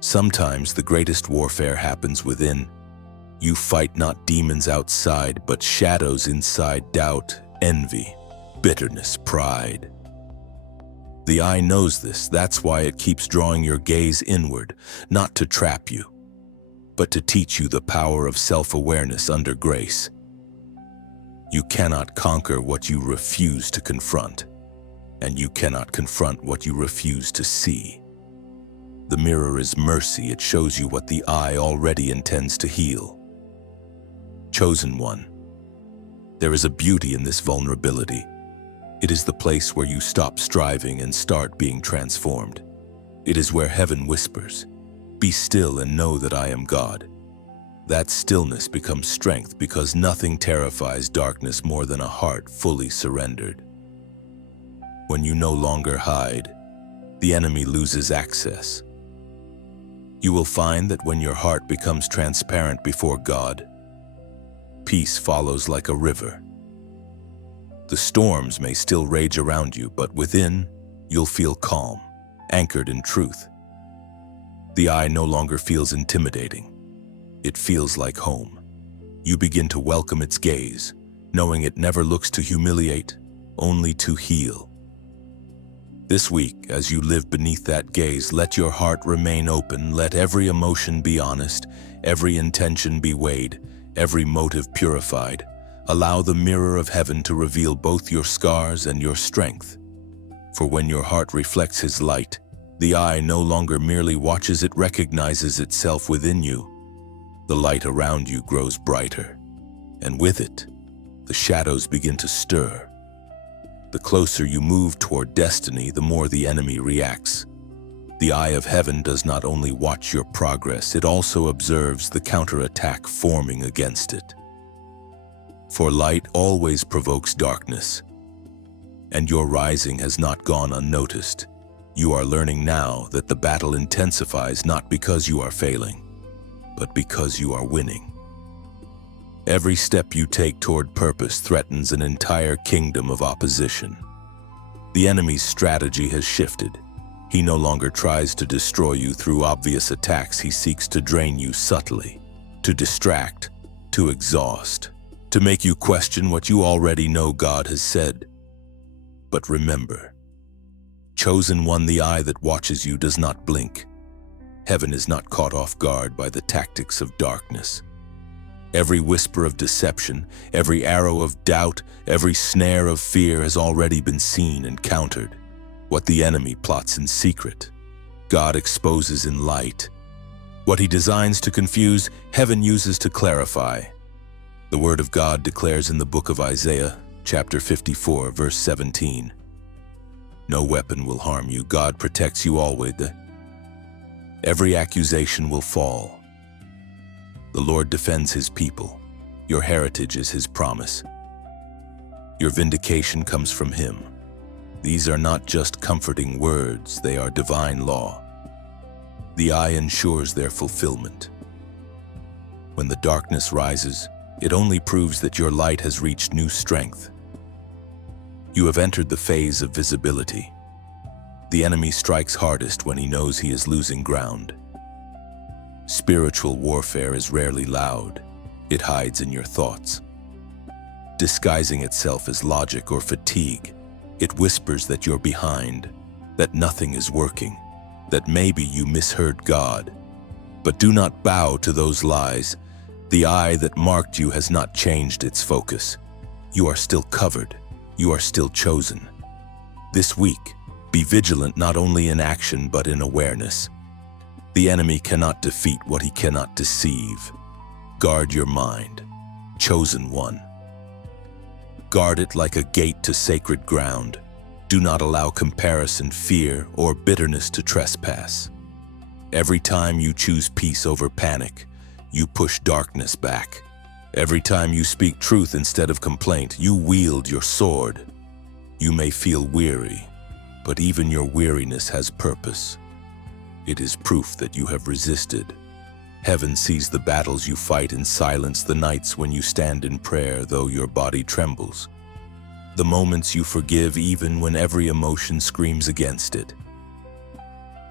Sometimes the greatest warfare happens within. You fight not demons outside, but shadows inside: doubt, envy, bitterness, pride. The eye knows this. That's why it keeps drawing your gaze inward, not to trap you, but to teach you the power of self-awareness under grace. You cannot conquer what you refuse to confront, and you cannot confront what you refuse to see. The mirror is mercy. It shows you what the eye already intends to heal. Chosen one. There is a beauty in this vulnerability. It is the place where you stop striving and start being transformed. It is where heaven whispers, "Be still and know that I am God." That stillness becomes strength, because nothing terrifies darkness more than a heart fully surrendered. When you no longer hide, the enemy loses access. You will find that when your heart becomes transparent before God, peace follows like a river. The storms may still rage around you, but within, you'll feel calm, anchored in truth. The eye no longer feels intimidating. It feels like home. You begin to welcome its gaze, knowing it never looks to humiliate, only to heal. This week, as you live beneath that gaze, let your heart remain open. Let every emotion be honest, every intention be weighed, every motive purified. Allow the mirror of heaven to reveal both your scars and your strength. For when your heart reflects His light, the eye no longer merely watches, it recognizes itself within you. The light around you grows brighter, and with it, the shadows begin to stir. The closer you move toward destiny, the more the enemy reacts. The eye of heaven does not only watch your progress, it also observes the counterattack forming against it. For light always provokes darkness, and your rising has not gone unnoticed. You are learning now that the battle intensifies not because you are failing, but because you are winning. Every step you take toward purpose threatens an entire kingdom of opposition. The enemy's strategy has shifted. He no longer tries to destroy you through obvious attacks. He seeks to drain you subtly, to distract, to exhaust, to make you question what you already know God has said. But remember, chosen one, the eye that watches you does not blink. Heaven is not caught off guard by the tactics of darkness. Every whisper of deception, every arrow of doubt, every snare of fear has already been seen and countered. What the enemy plots in secret, God exposes in light. What he designs to confuse, heaven uses to clarify. The word of God declares in the book of Isaiah, chapter 54, verse 17, "No weapon will harm you. God protects you always. Every accusation will fall. The Lord defends his people. Your heritage is his promise. Your vindication comes from him." These are not just comforting words, they are divine law. The eye ensures their fulfillment. When the darkness rises, it only proves that your light has reached new strength. You have entered the phase of visibility. The enemy strikes hardest when he knows he is losing ground. Spiritual warfare is rarely loud. It hides in your thoughts. Disguising itself as logic or fatigue, it whispers that you're behind, that nothing is working, that maybe you misheard God. But do not bow to those lies. The eye that marked you has not changed its focus. You are still covered. You are still chosen. This week, be vigilant not only in action but in awareness. The enemy cannot defeat what he cannot deceive. Guard your mind, chosen one. Guard it like a gate to sacred ground. Do not allow comparison, fear, or bitterness to trespass. Every time you choose peace over panic, you push darkness back. Every time you speak truth instead of complaint, you wield your sword. You may feel weary, but even your weariness has purpose. It is proof that you have resisted. Heaven sees the battles you fight in silence, the nights when you stand in prayer though your body trembles, the moments you forgive even when every emotion screams against it.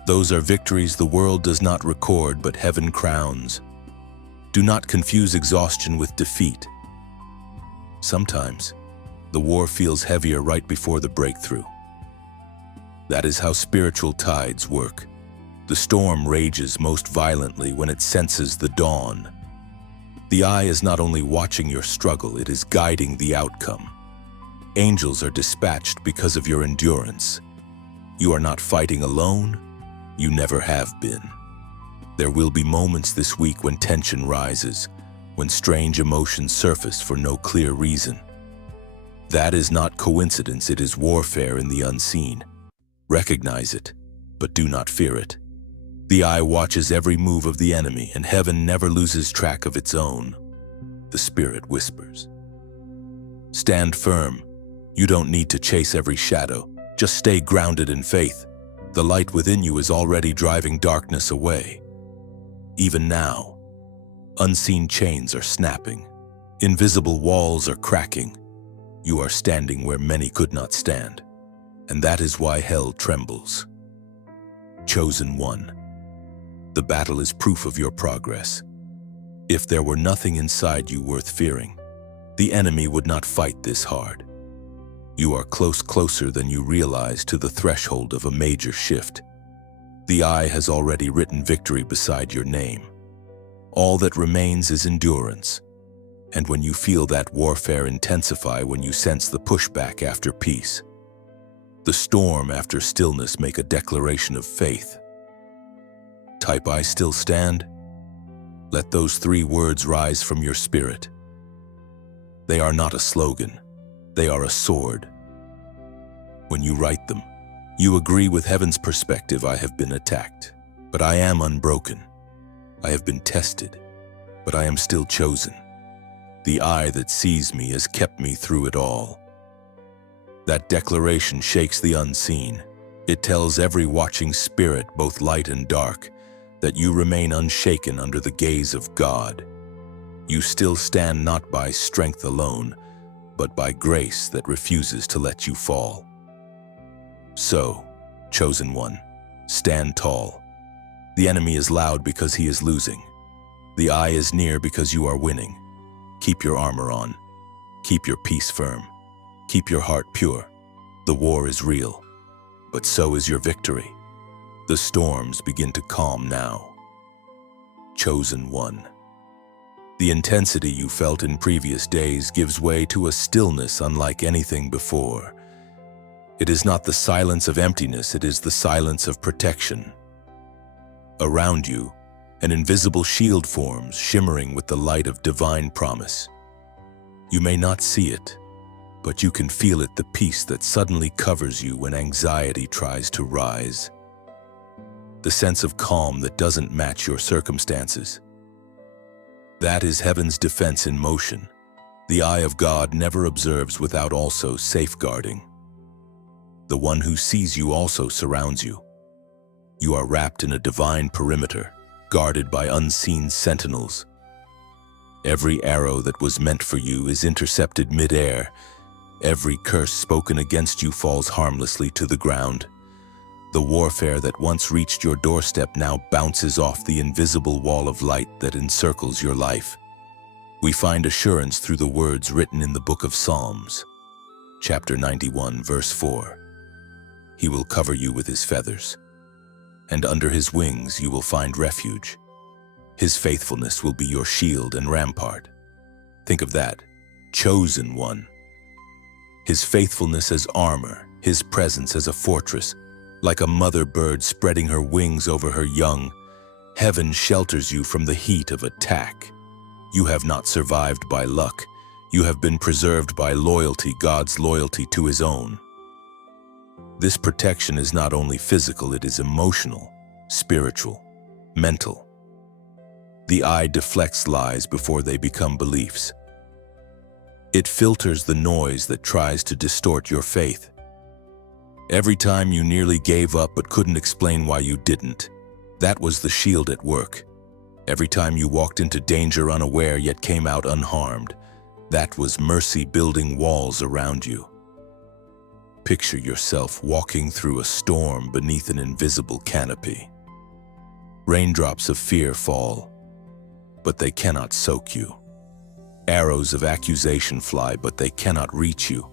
Those are victories the world does not record, but heaven crowns. Do not confuse exhaustion with defeat. Sometimes, the war feels heavier right before the breakthrough. That is how spiritual tides work. The storm rages most violently when it senses the dawn. The eye is not only watching your struggle, it is guiding the outcome. Angels are dispatched because of your endurance. You are not fighting alone. You never have been. There will be moments this week when tension rises, when strange emotions surface for no clear reason. That is not coincidence, it is warfare in the unseen. Recognize it, but do not fear it. The eye watches every move of the enemy, and heaven never loses track of its own. The Spirit whispers. Stand firm. You don't need to chase every shadow. Just stay grounded in faith. The light within you is already driving darkness away. Even now, unseen chains are snapping. Invisible walls are cracking. You are standing where many could not stand. And that is why hell trembles. Chosen one. The battle is proof of your progress. If there were nothing inside you worth fearing, the enemy would not fight this hard. You are closer than you realize to the threshold of a major shift. The eye has already written victory beside your name. All that remains is endurance. And when you feel that warfare intensify, when you sense the pushback after peace, the storm after stillness, make a declaration of faith. Type "I still stand." Let those 3 words rise from your spirit. They are not a slogan. They are a sword. When you write them, you agree with heaven's perspective. I have been attacked, but I am unbroken. I have been tested, but I am still chosen. The eye that sees me has kept me through it all. That declaration shakes the unseen. It tells every watching spirit, both light and dark, that you remain unshaken under the gaze of God. You still stand not by strength alone, but by grace that refuses to let you fall. So, chosen one, stand tall. The enemy is loud because he is losing. The eye is near because you are winning. Keep your armor on. Keep your peace firm. Keep your heart pure. The war is real, but so is your victory. The storms begin to calm now. Chosen one. The intensity you felt in previous days gives way to a stillness unlike anything before. It is not the silence of emptiness, it is the silence of protection. Around you, an invisible shield forms, shimmering with the light of divine promise. You may not see it, but you can feel it, the peace that suddenly covers you when anxiety tries to rise. The sense of calm that doesn't match your circumstances. That is heaven's defense in motion. The eye of God never observes without also safeguarding. The one who sees you also surrounds you. You are wrapped in a divine perimeter, guarded by unseen sentinels. Every arrow that was meant for you is intercepted mid-air. Every curse spoken against you falls harmlessly to the ground. The warfare that once reached your doorstep now bounces off the invisible wall of light that encircles your life. We find assurance through the words written in the book of Psalms, chapter 91, verse 4. He will cover you with his feathers, and under his wings you will find refuge. His faithfulness will be your shield and rampart. Think of that, chosen one. His faithfulness as armor, his presence as a fortress. Like a mother bird spreading her wings over her young, heaven shelters you from the heat of attack. You have not survived by luck. You have been preserved by loyalty, God's loyalty to his own. This protection is not only physical, it is emotional, spiritual, mental. The eye deflects lies before they become beliefs. It filters the noise that tries to distort your faith. Every time you nearly gave up but couldn't explain why you didn't, that was the shield at work. Every time you walked into danger unaware yet came out unharmed, that was mercy building walls around you. Picture yourself walking through a storm beneath an invisible canopy. Raindrops of fear fall, but they cannot soak you. Arrows of accusation fly, but they cannot reach you.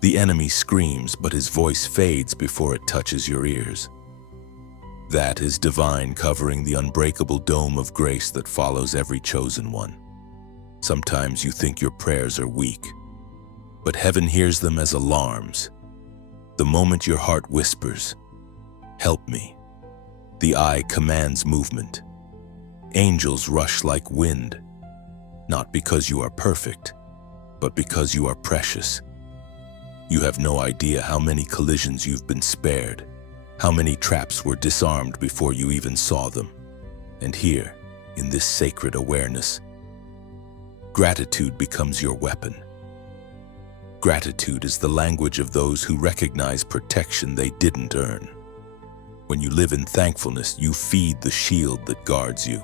The enemy screams, but his voice fades before it touches your ears. That is divine covering, the unbreakable dome of grace that follows every chosen one. Sometimes you think your prayers are weak, but heaven hears them as alarms. The moment your heart whispers, "Help me," the eye commands movement. Angels rush like wind, not because you are perfect, but because you are precious. You have no idea how many collisions you've been spared, how many traps were disarmed before you even saw them. And here, in this sacred awareness, gratitude becomes your weapon. Gratitude is the language of those who recognize protection they didn't earn. When you live in thankfulness, you feed the shield that guards you.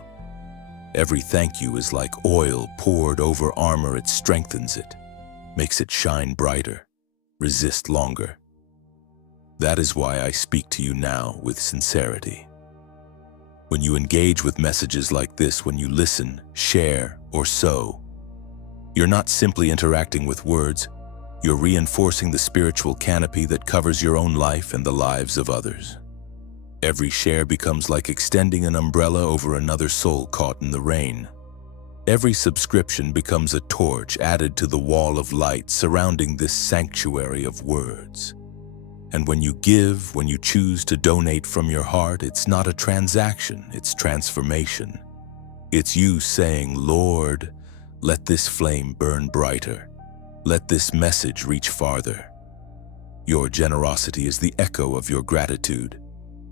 Every thank you is like oil poured over armor. It strengthens it, makes it shine brighter, resist longer. That is why I speak to you now with sincerity. When you engage with messages like this, when you listen, share, or sow, you're not simply interacting with words, you're reinforcing the spiritual canopy that covers your own life and the lives of others. Every share becomes like extending an umbrella over another soul caught in the rain. Every subscription becomes a torch added to the wall of light surrounding this sanctuary of words. And when you give, when you choose to donate from your heart, it's not a transaction, it's transformation. It's you saying, "Lord, let this flame burn brighter. Let this message reach farther." Your generosity is the echo of your gratitude,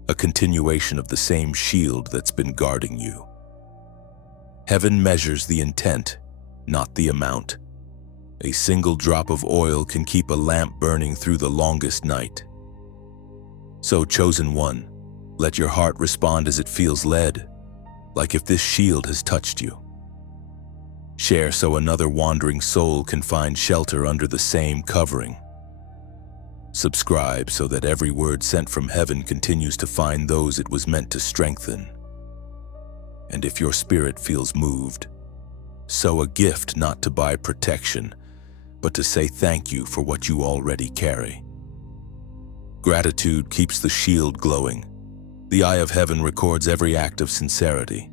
a continuation of the same shield that's been guarding you. Heaven measures the intent, not the amount. A single drop of oil can keep a lamp burning through the longest night. So, chosen one, let your heart respond as it feels led, like if this shield has touched you. Share so another wandering soul can find shelter under the same covering. Subscribe so that every word sent from heaven continues to find those it was meant to strengthen. And if your spirit feels moved, sow a gift not to buy protection, but to say thank you for what you already carry. Gratitude keeps the shield glowing. The eye of heaven records every act of sincerity.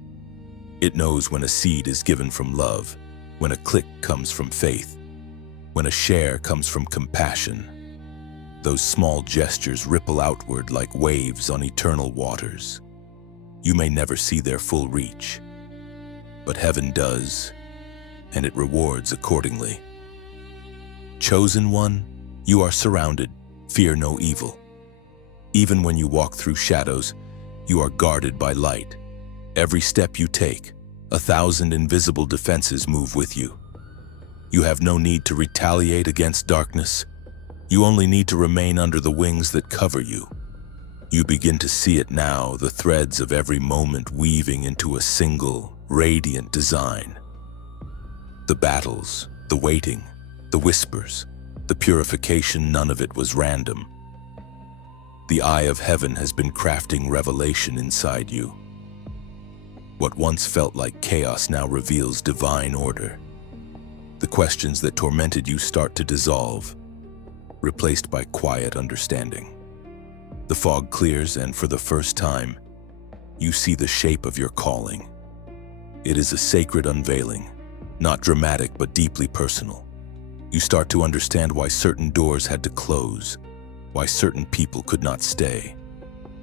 It knows when a seed is given from love, when a click comes from faith, when a share comes from compassion. Those small gestures ripple outward like waves on eternal waters. You may never see their full reach, but heaven does, and it rewards accordingly. Chosen one, you are surrounded. Fear no evil. Even when you walk through shadows, you are guarded by light. Every step you take, 1,000 invisible defenses move with you. You have no need to retaliate against darkness. You only need to remain under the wings that cover you. You begin to see it now, the threads of every moment weaving into a single, radiant design. The battles, the waiting, the whispers, the purification, none of it was random. The eye of heaven has been crafting revelation inside you. What once felt like chaos now reveals divine order. The questions that tormented you start to dissolve, replaced by quiet understanding. The fog clears, and for the first time, you see the shape of your calling. It is a sacred unveiling, not dramatic but deeply personal. You start to understand why certain doors had to close, why certain people could not stay,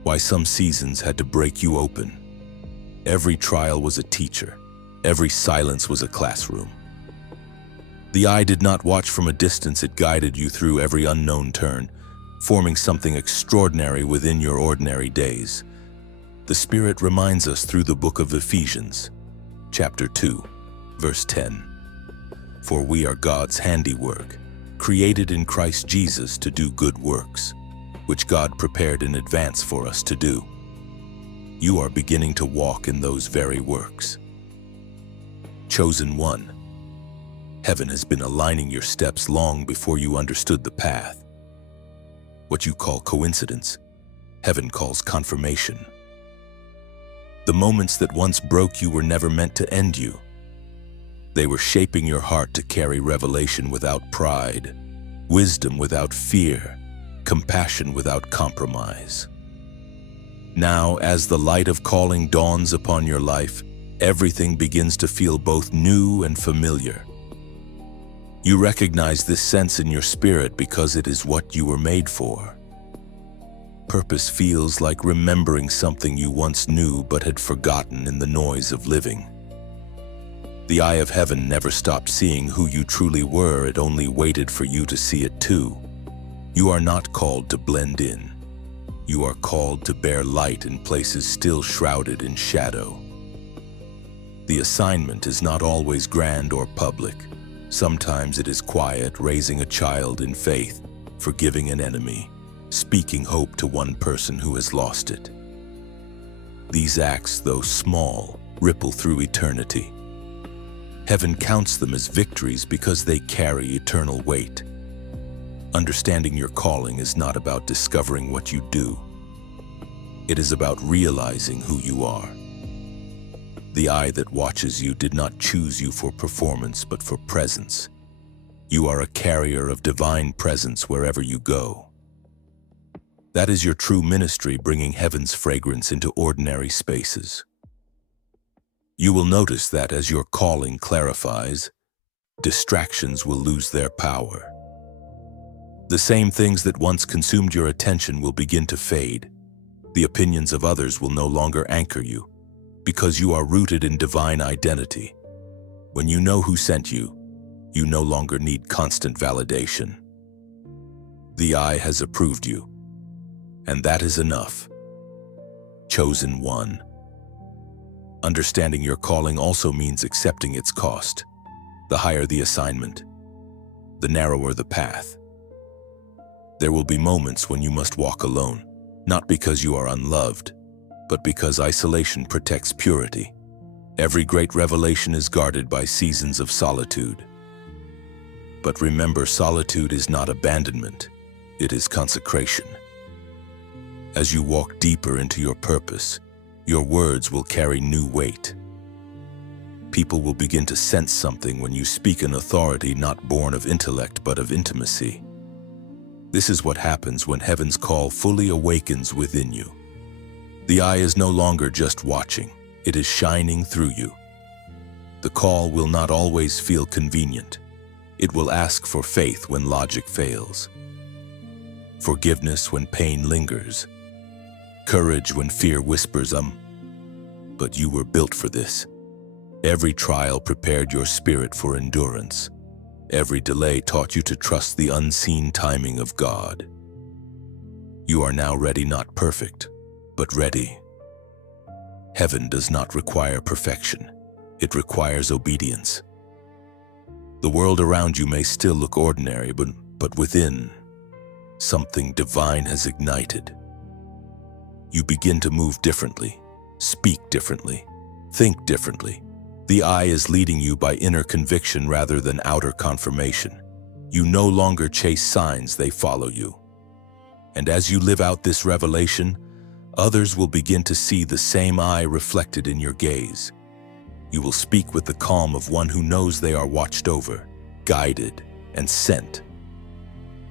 why some seasons had to break you open. Every trial was a teacher, every silence was a classroom. The eye did not watch from a distance, it guided you through every unknown turn, forming something extraordinary within your ordinary days. The Spirit reminds us through the book of Ephesians, chapter 2, verse 10. For we are God's handiwork, created in Christ Jesus to do good works, which God prepared in advance for us to do. you are beginning to walk in those very works. Chosen one, heaven has been aligning your steps long before you understood the path. What you call coincidence, heaven calls confirmation. The moments that once broke you were never meant to end you. They were shaping your heart to carry revelation without pride, wisdom without fear, compassion without compromise. Now, as the light of calling dawns upon your life, everything begins to feel both new and familiar. You recognize this sense in your spirit because it is what you were made for. Purpose feels like remembering something you once knew but had forgotten in the noise of living. The eye of heaven never stopped seeing who you truly were, it only waited for you to see it too. You are not called to blend in. You are called to bear light in places still shrouded in shadow. The assignment is not always grand or public. Sometimes it is quiet, raising a child in faith, forgiving an enemy, speaking hope to one person who has lost it. These acts, though small, ripple through eternity. Heaven counts them as victories because they carry eternal weight. Understanding your calling is not about discovering what you do. It is about realizing who you are. The eye that watches you did not choose you for performance, but for presence. You are a carrier of divine presence wherever you go. That is your true ministry, bringing heaven's fragrance into ordinary spaces. You will notice that as your calling clarifies, distractions will lose their power. The same things that once consumed your attention will begin to fade. The opinions of others will no longer anchor you, because you are rooted in divine identity. When you know who sent you, you no longer need constant validation. The eye has approved you, and that is enough. Chosen one. Understanding your calling also means accepting its cost. The higher the assignment, the narrower the path. There will be moments when you must walk alone, not because you are unloved, but because isolation protects purity. Every great revelation is guarded by seasons of solitude. But remember, solitude is not abandonment, it is consecration. As you walk deeper into your purpose, your words will carry new weight. People will begin to sense something when you speak an authority not born of intellect but of intimacy. This is what happens when heaven's call fully awakens within you. The eye is no longer just watching, it is shining through you. The call will not always feel convenient. It will ask for faith when logic fails, forgiveness when pain lingers, courage when fear whispers, but you were built for this. Every trial prepared your spirit for endurance. Every delay taught you to trust the unseen timing of God. You are now ready, not perfect, but ready. Heaven does not require perfection. It requires obedience. The world around you may still look ordinary, but within, something divine has ignited. You begin to move differently, speak differently, think differently. The eye is leading you by inner conviction rather than outer confirmation. You no longer chase signs, they follow you. And as you live out this revelation, others will begin to see the same eye reflected in your gaze. You will speak with the calm of one who knows they are watched over, guided, and sent.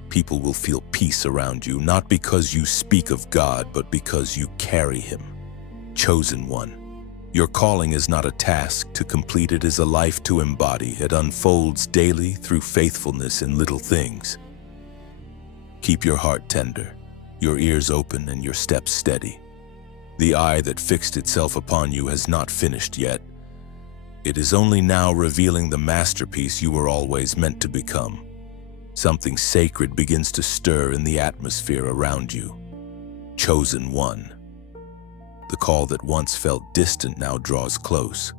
People will feel peace around you, not because you speak of God, but because you carry Him. Chosen one. Your calling is not a task to complete, it is a life to embody. It unfolds daily through faithfulness in little things. Keep your heart tender, your ears open, and your steps steady. The eye that fixed itself upon you has not finished yet. It is only now revealing the masterpiece you were always meant to become. Something sacred begins to stir in the atmosphere around you. Chosen one. The call that once felt distant now draws close.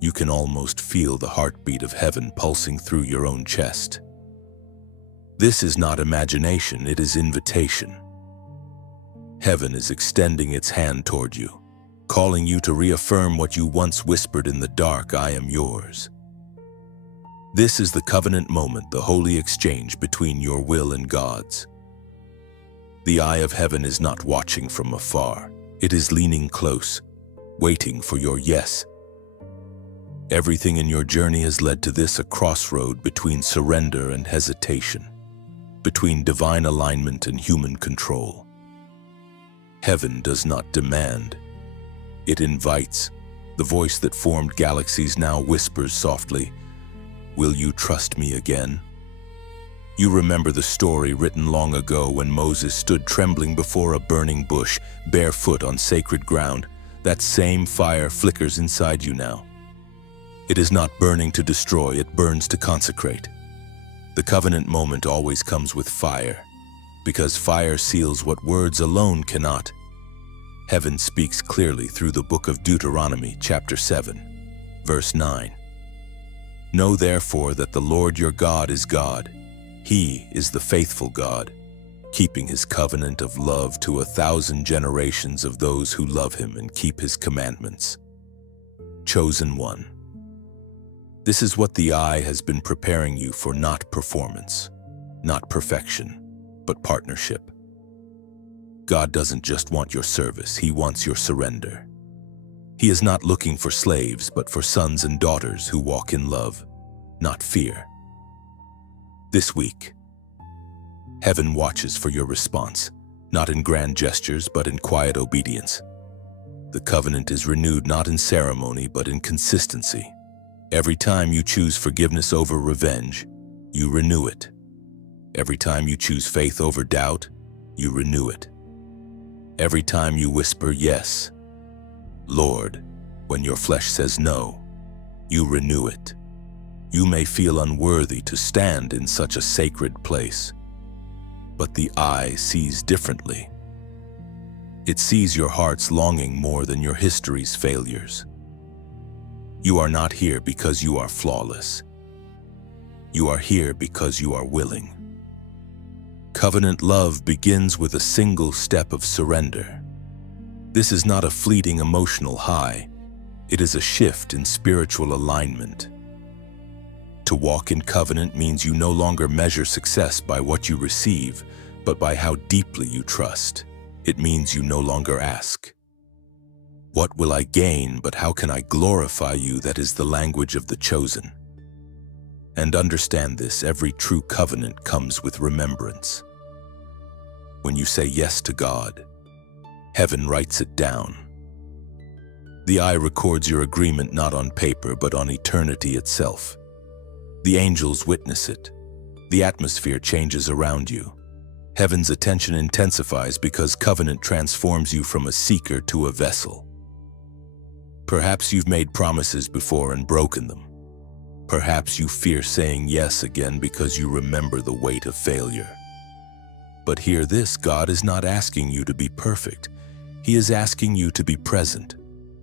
You can almost feel the heartbeat of heaven pulsing through your own chest. This is not imagination, it is invitation. Heaven is extending its hand toward you, calling you to reaffirm what you once whispered in the dark, I am yours. This is the covenant moment, the holy exchange between your will and God's. The eye of heaven is not watching from afar. It is leaning close, waiting for your yes. Everything in your journey has led to this, a crossroad between surrender and hesitation, between divine alignment and human control. Heaven does not demand. It invites. The voice that formed galaxies now whispers softly, will you trust me again? You remember the story written long ago when Moses stood trembling before a burning bush, barefoot on sacred ground. That same fire flickers inside you now. It is not burning to destroy, it burns to consecrate. The covenant moment always comes with fire, because fire seals what words alone cannot. Heaven speaks clearly through the book of Deuteronomy, chapter 7, verse 9. Know therefore that the Lord your God is God. He is the faithful God, keeping his covenant of love to 1,000 generations of those who love him and keep his commandments. Chosen one. This is what the eye has been preparing you for, not performance, not perfection, but partnership. God doesn't just want your service, he wants your surrender. He is not looking for slaves, but for sons and daughters who walk in love, not fear. This week, heaven watches for your response, not in grand gestures, but in quiet obedience. The covenant is renewed not in ceremony, but in consistency. Every time you choose forgiveness over revenge, you renew it. Every time you choose faith over doubt, you renew it. Every time you whisper yes, Lord, when your flesh says no, you renew it. You may feel unworthy to stand in such a sacred place, but the eye sees differently. It sees your heart's longing more than your history's failures. You are not here because you are flawless. You are here because you are willing. Covenant love begins with a single step of surrender. This is not a fleeting emotional high. It is a shift in spiritual alignment. To walk in covenant means you no longer measure success by what you receive, but by how deeply you trust. It means you no longer ask, what will I gain, but how can I glorify you? That is the language of the chosen. And understand this, every true covenant comes with remembrance. When you say yes to God, heaven writes it down. The eye records your agreement not on paper, but on eternity itself. The angels witness it. The atmosphere changes around you. Heaven's attention intensifies because covenant transforms you from a seeker to a vessel. Perhaps you've made promises before and broken them. Perhaps you fear saying yes again because you remember the weight of failure. But hear this, God is not asking you to be perfect. He is asking you to be present.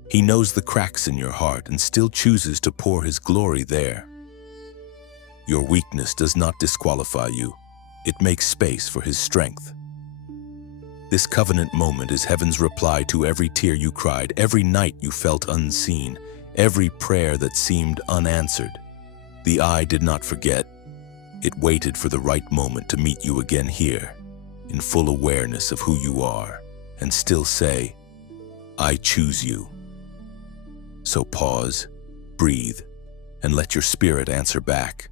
He knows the cracks in your heart and still chooses to pour his glory there. Your weakness does not disqualify you. It makes space for his strength. This covenant moment is heaven's reply to every tear you cried, every night you felt unseen, every prayer that seemed unanswered. The eye did not forget. It waited for the right moment to meet you again here, in full awareness of who you are, and still say, I choose you. So pause, breathe, and let your spirit answer back.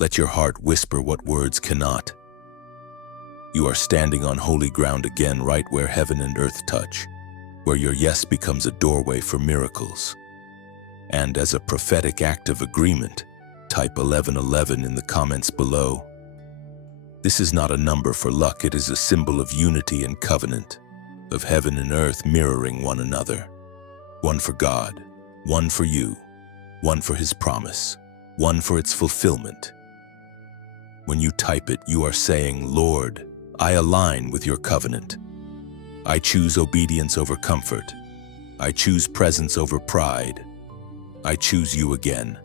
Let your heart whisper what words cannot. You are standing on holy ground again, right where heaven and earth touch, where your yes becomes a doorway for miracles. And as a prophetic act of agreement, type 1111 in the comments below. This is not a number for luck, it is a symbol of unity and covenant, of heaven and earth mirroring one another. One for God, one for you, one for his promise, one for its fulfillment. When you type it, you are saying, Lord, I align with your covenant. I choose obedience over comfort. I choose presence over pride. I choose you again.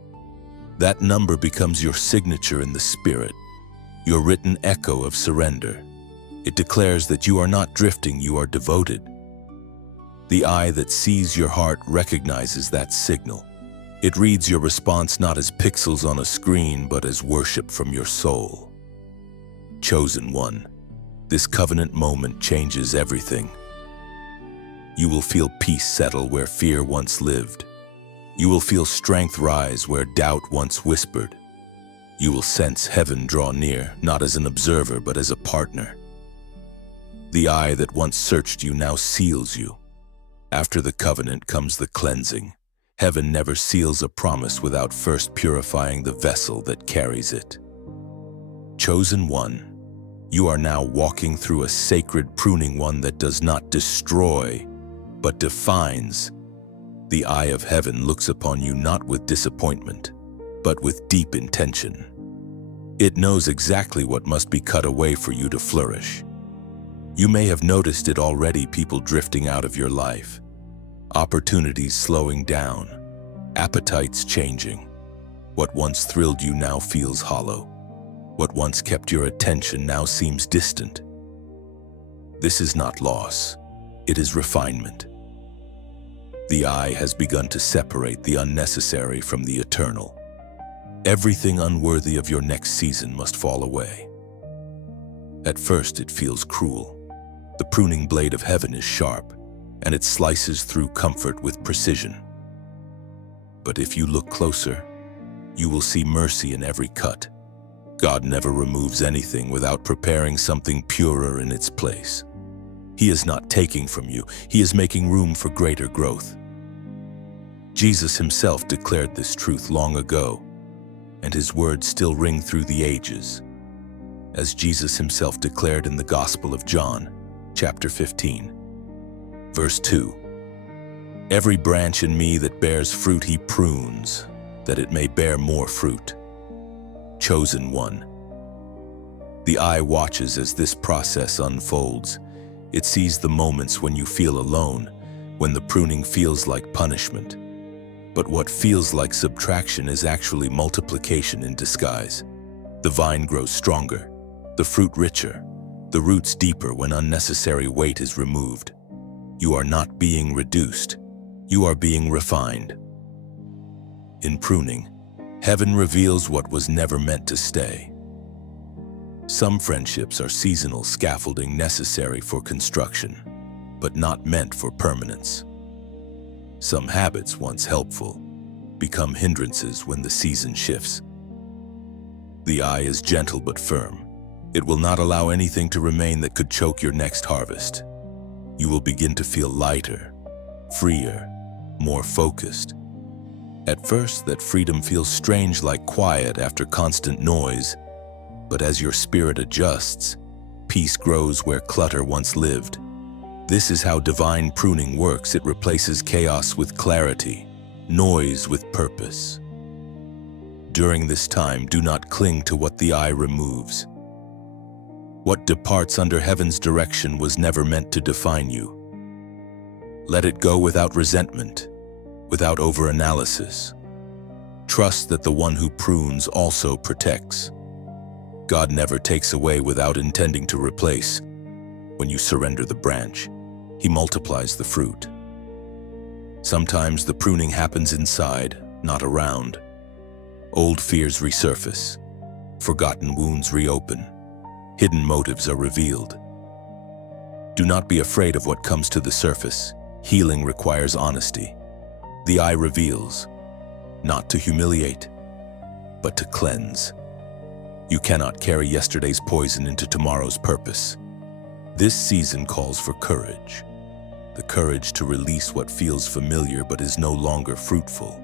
That number becomes your signature in the spirit, your written echo of surrender, It declares that you are not drifting, you are devoted. The eye that sees your heart recognizes that signal. It reads your response not as pixels on a screen, but as worship from your soul. Chosen one, this covenant moment changes everything. You will feel peace settle where fear once lived. You will feel strength rise where doubt once whispered. You will sense heaven draw near, not as an observer, but as a partner. The eye that once searched you now seals you. After the covenant comes the cleansing. Heaven never seals a promise without first purifying the vessel that carries it. Chosen one, you are now walking through a sacred pruning, one that does not destroy, but defines. The eye of heaven looks upon you not with disappointment, but with deep intention. It knows exactly what must be cut away for you to flourish. You may have noticed it already, people drifting out of your life, opportunities slowing down, appetites changing. What once thrilled you now feels hollow. What once kept your attention now seems distant. This is not loss, it is refinement. The eye has begun to separate the unnecessary from the eternal. Everything unworthy of your next season must fall away. At first it feels cruel. The pruning blade of heaven is sharp, and it slices through comfort with precision. But if you look closer, you will see mercy in every cut. God never removes anything without preparing something purer in its place. He is not taking from you, He is making room for greater growth. Jesus Himself declared this truth long ago, and His words still ring through the ages. As Jesus Himself declared in the Gospel of John, chapter 15, verse 2, "Every branch in me that bears fruit He prunes, that it may bear more fruit." Chosen one. The eye watches as this process unfolds. It sees the moments when you feel alone, when the pruning feels like punishment. But what feels like subtraction is actually multiplication in disguise. The vine grows stronger, the fruit richer, the roots deeper when unnecessary weight is removed. You are not being reduced, you are being refined. In pruning, heaven reveals what was never meant to stay. Some friendships are seasonal scaffolding necessary for construction, but not meant for permanence. Some habits, once helpful, become hindrances when the season shifts. The eye is gentle but firm. It will not allow anything to remain that could choke your next harvest. You will begin to feel lighter, freer, more focused. At first, that freedom feels strange, like quiet after constant noise, but as your spirit adjusts, peace grows where clutter once lived. This is how divine pruning works. It replaces chaos with clarity, noise with purpose. During this time, do not cling to what the eye removes. What departs under heaven's direction was never meant to define you. Let it go without resentment, without overanalysis. Trust that the one who prunes also protects. God never takes away without intending to replace. When you surrender the branch, He multiplies the fruit. Sometimes the pruning happens inside, not around. Old fears resurface. Forgotten wounds reopen. Hidden motives are revealed. Do not be afraid of what comes to the surface. Healing requires honesty. The eye reveals, not to humiliate, but to cleanse. You cannot carry yesterday's poison into tomorrow's purpose. This season calls for courage. The courage to release what feels familiar but is no longer fruitful.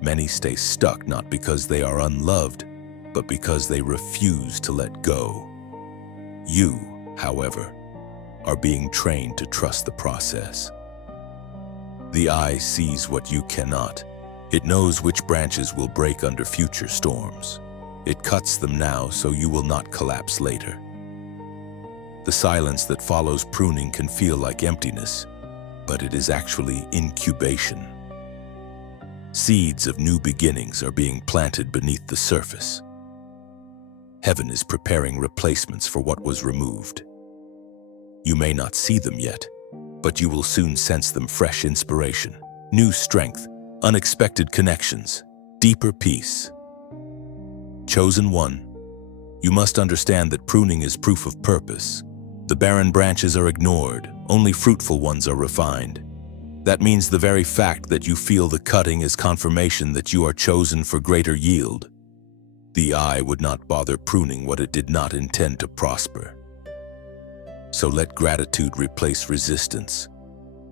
Many stay stuck not because they are unloved, but because they refuse to let go. You, however, are being trained to trust the process. The eye sees what you cannot. It knows which branches will break under future storms. It cuts them now so you will not collapse later. The silence that follows pruning can feel like emptiness, but it is actually incubation. Seeds of new beginnings are being planted beneath the surface. Heaven is preparing replacements for what was removed. You may not see them yet, but you will soon sense them: fresh inspiration, new strength, unexpected connections, deeper peace. Chosen one, you must understand that pruning is proof of purpose. The barren branches are ignored, only fruitful ones are refined. That means the very fact that you feel the cutting is confirmation that you are chosen for greater yield. The eye would not bother pruning what it did not intend to prosper. So let gratitude replace resistance.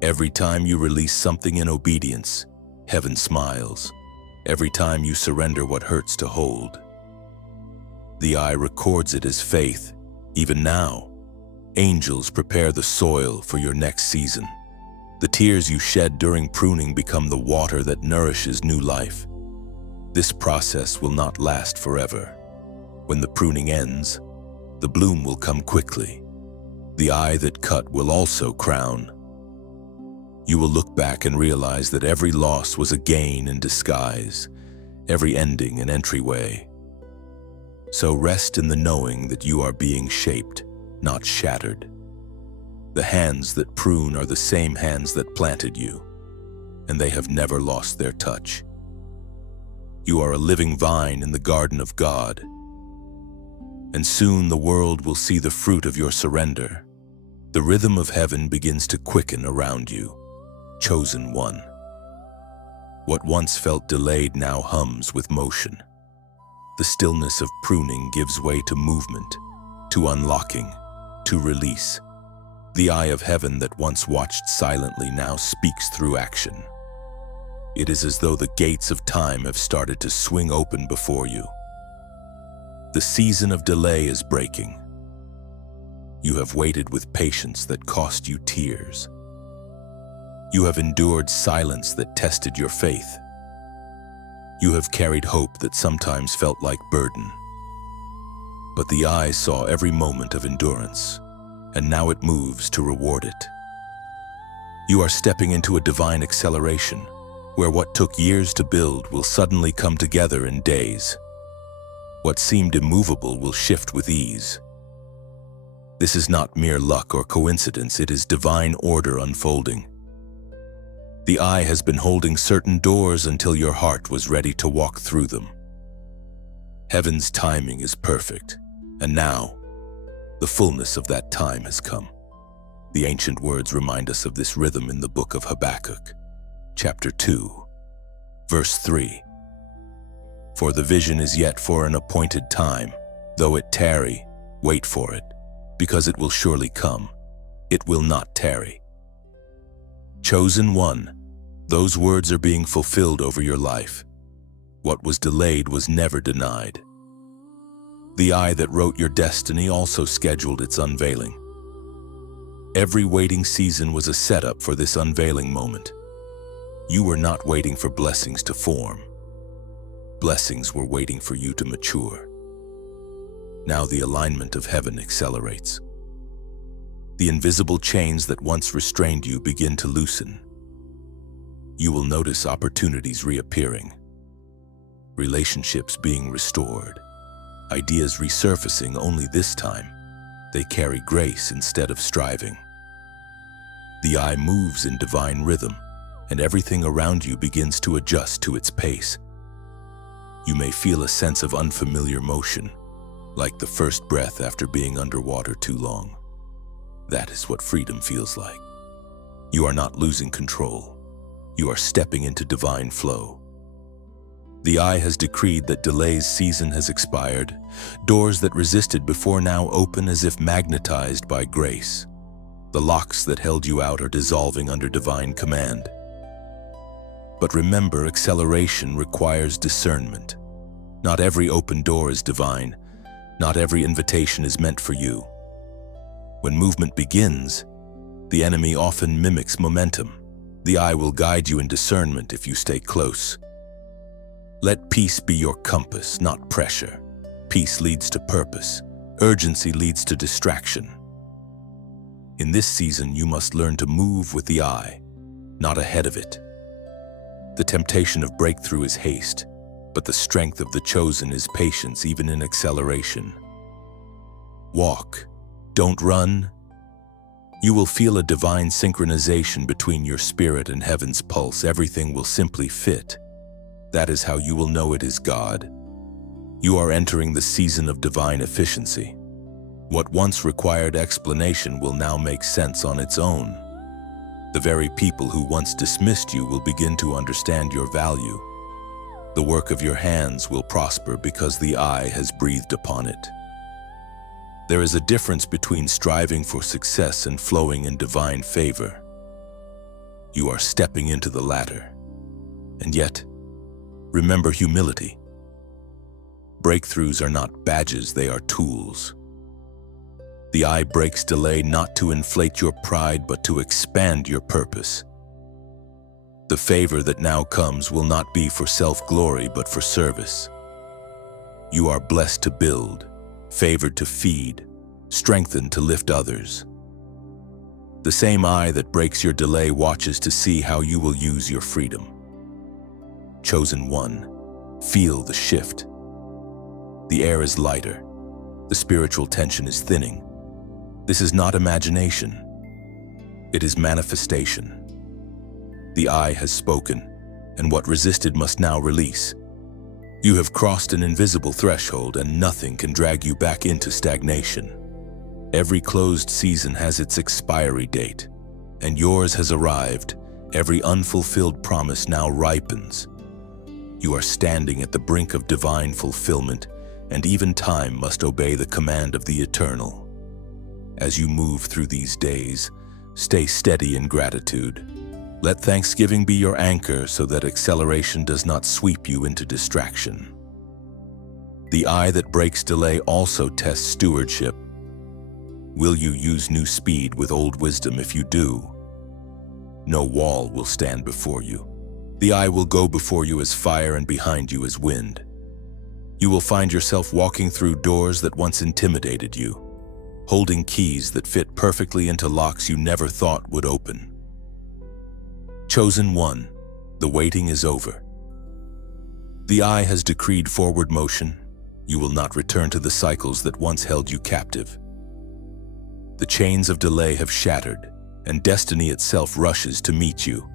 Every time you release something in obedience, heaven smiles. Every time you surrender what hurts to hold, the eye records it as faith. Even now, angels prepare the soil for your next season. The tears you shed during pruning become the water that nourishes new life. This process will not last forever. When the pruning ends, the bloom will come quickly. The eye that cut will also crown. You will look back and realize that every loss was a gain in disguise, every ending an entryway. So rest in the knowing that you are being shaped, not shattered. The hands that prune are the same hands that planted you, and they have never lost their touch. You are a living vine in the garden of God, and soon the world will see the fruit of your surrender. The rhythm of heaven begins to quicken around you. Chosen one. What once felt delayed now hums with motion. The stillness of pruning gives way to movement, to unlocking, to release. The eye of heaven that once watched silently now speaks through action. It is as though the gates of time have started to swing open before you. The season of delay is breaking. You have waited with patience that cost you tears. You have endured silence that tested your faith. You have carried hope that sometimes felt like burden. But the eye saw every moment of endurance, and now it moves to reward it. You are stepping into a divine acceleration, where what took years to build will suddenly come together in days. What seemed immovable will shift with ease. This is not mere luck or coincidence, it is divine order unfolding. The eye has been holding certain doors until your heart was ready to walk through them. Heaven's timing is perfect, and now, the fullness of that time has come. The ancient words remind us of this rhythm in the book of Habakkuk, chapter 2, verse 3. For the vision is yet for an appointed time. Though it tarry, wait for it, because it will surely come. It will not tarry. Chosen one, those words are being fulfilled over your life. What was delayed was never denied. The eye that wrote your destiny also scheduled its unveiling. Every waiting season was a setup for this unveiling moment. You were not waiting for blessings to form. Blessings were waiting for you to mature. Now the alignment of heaven accelerates. The invisible chains that once restrained you begin to loosen. You will notice opportunities reappearing, relationships being restored, ideas resurfacing, only this time they carry grace instead of striving. The eye moves in divine rhythm, and everything around you begins to adjust to its pace. You may feel a sense of unfamiliar motion, like the first breath after being underwater too long. That is what freedom feels like. You are not losing control. You are stepping into divine flow. The eye has decreed that delay's season has expired. Doors that resisted before now open as if magnetized by grace. The locks that held you out are dissolving under divine command. But remember, acceleration requires discernment. Not every open door is divine. Not every invitation is meant for you. When movement begins, the enemy often mimics momentum. The eye will guide you in discernment if you stay close. Let peace be your compass, not pressure. Peace leads to purpose. Urgency leads to distraction. In this season, you must learn to move with the eye, not ahead of it. The temptation of breakthrough is haste, but the strength of the chosen is patience even in acceleration. Walk, don't run. You will feel a divine synchronization between your spirit and heaven's pulse. Everything will simply fit. That is how you will know it is God. You are entering the season of divine efficiency. What once required explanation will now make sense on its own. The very people who once dismissed you will begin to understand your value. The work of your hands will prosper because the eye has breathed upon it. There is a difference between striving for success and flowing in divine favor. You are stepping into the latter. And yet, remember humility. Breakthroughs are not badges, they are tools. The eye breaks delay not to inflate your pride, but to expand your purpose. The favor that now comes will not be for self-glory, but for service. You are blessed to build, favored to feed, strengthened to lift others. The same eye that breaks your delay watches to see how you will use your freedom. Chosen one, feel the shift. The air is lighter. The spiritual tension is thinning. This is not imagination. It is manifestation. The eye has spoken, and what resisted must now release. You have crossed an invisible threshold, and nothing can drag you back into stagnation. Every closed season has its expiry date, and yours has arrived. Every unfulfilled promise now ripens. You are standing at the brink of divine fulfillment, and even time must obey the command of the eternal. As you move through these days, stay steady in gratitude. Let thanksgiving be your anchor so that acceleration does not sweep you into distraction. The eye that breaks delay also tests stewardship. Will you use new speed with old wisdom? If you do, no wall will stand before you. The eye will go before you as fire and behind you as wind. You will find yourself walking through doors that once intimidated you, holding keys that fit perfectly into locks you never thought would open. Chosen one, the waiting is over. The eye has decreed forward motion. You will not return to the cycles that once held you captive. The chains of delay have shattered, and destiny itself rushes to meet you.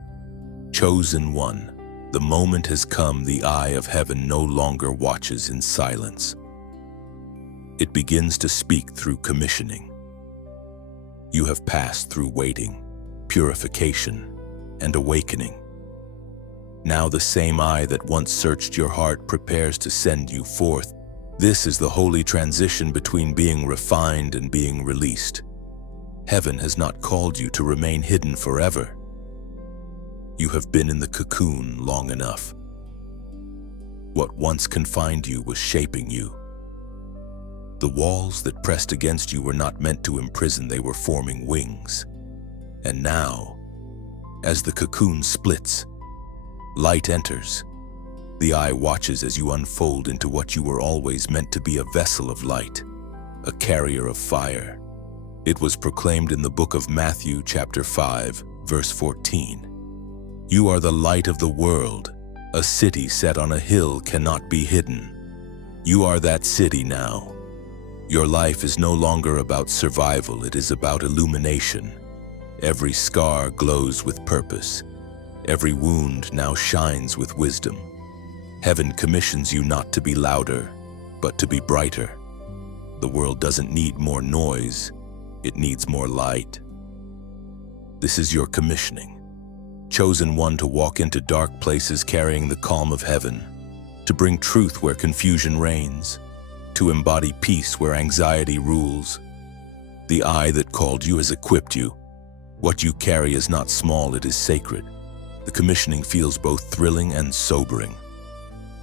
Chosen one, the moment has come. The eye of heaven no longer watches in silence. It begins to speak through commissioning. You have passed through waiting, purification, and awakening. Now the same eye that once searched your heart prepares to send you forth. This is the holy transition between being refined and being released. Heaven has not called you to remain hidden forever. You have been in the cocoon long enough. What once confined you was shaping you. The walls that pressed against you were not meant to imprison, they were forming wings. And now, as the cocoon splits, light enters. The eye watches as you unfold into what you were always meant to be: a vessel of light, a carrier of fire. It was proclaimed in the book of Matthew, chapter 5, verse 14. You are the light of the world. A city set on a hill cannot be hidden. You are that city now. Your life is no longer about survival, it is about illumination. Every scar glows with purpose. Every wound now shines with wisdom. Heaven commissions you not to be louder, but to be brighter. The world doesn't need more noise, it needs more light. This is your commissioning. Chosen one, to walk into dark places carrying the calm of heaven, to bring truth where confusion reigns, to embody peace where anxiety rules. The eye that called you has equipped you. What you carry is not small, it is sacred. The commissioning feels both thrilling and sobering.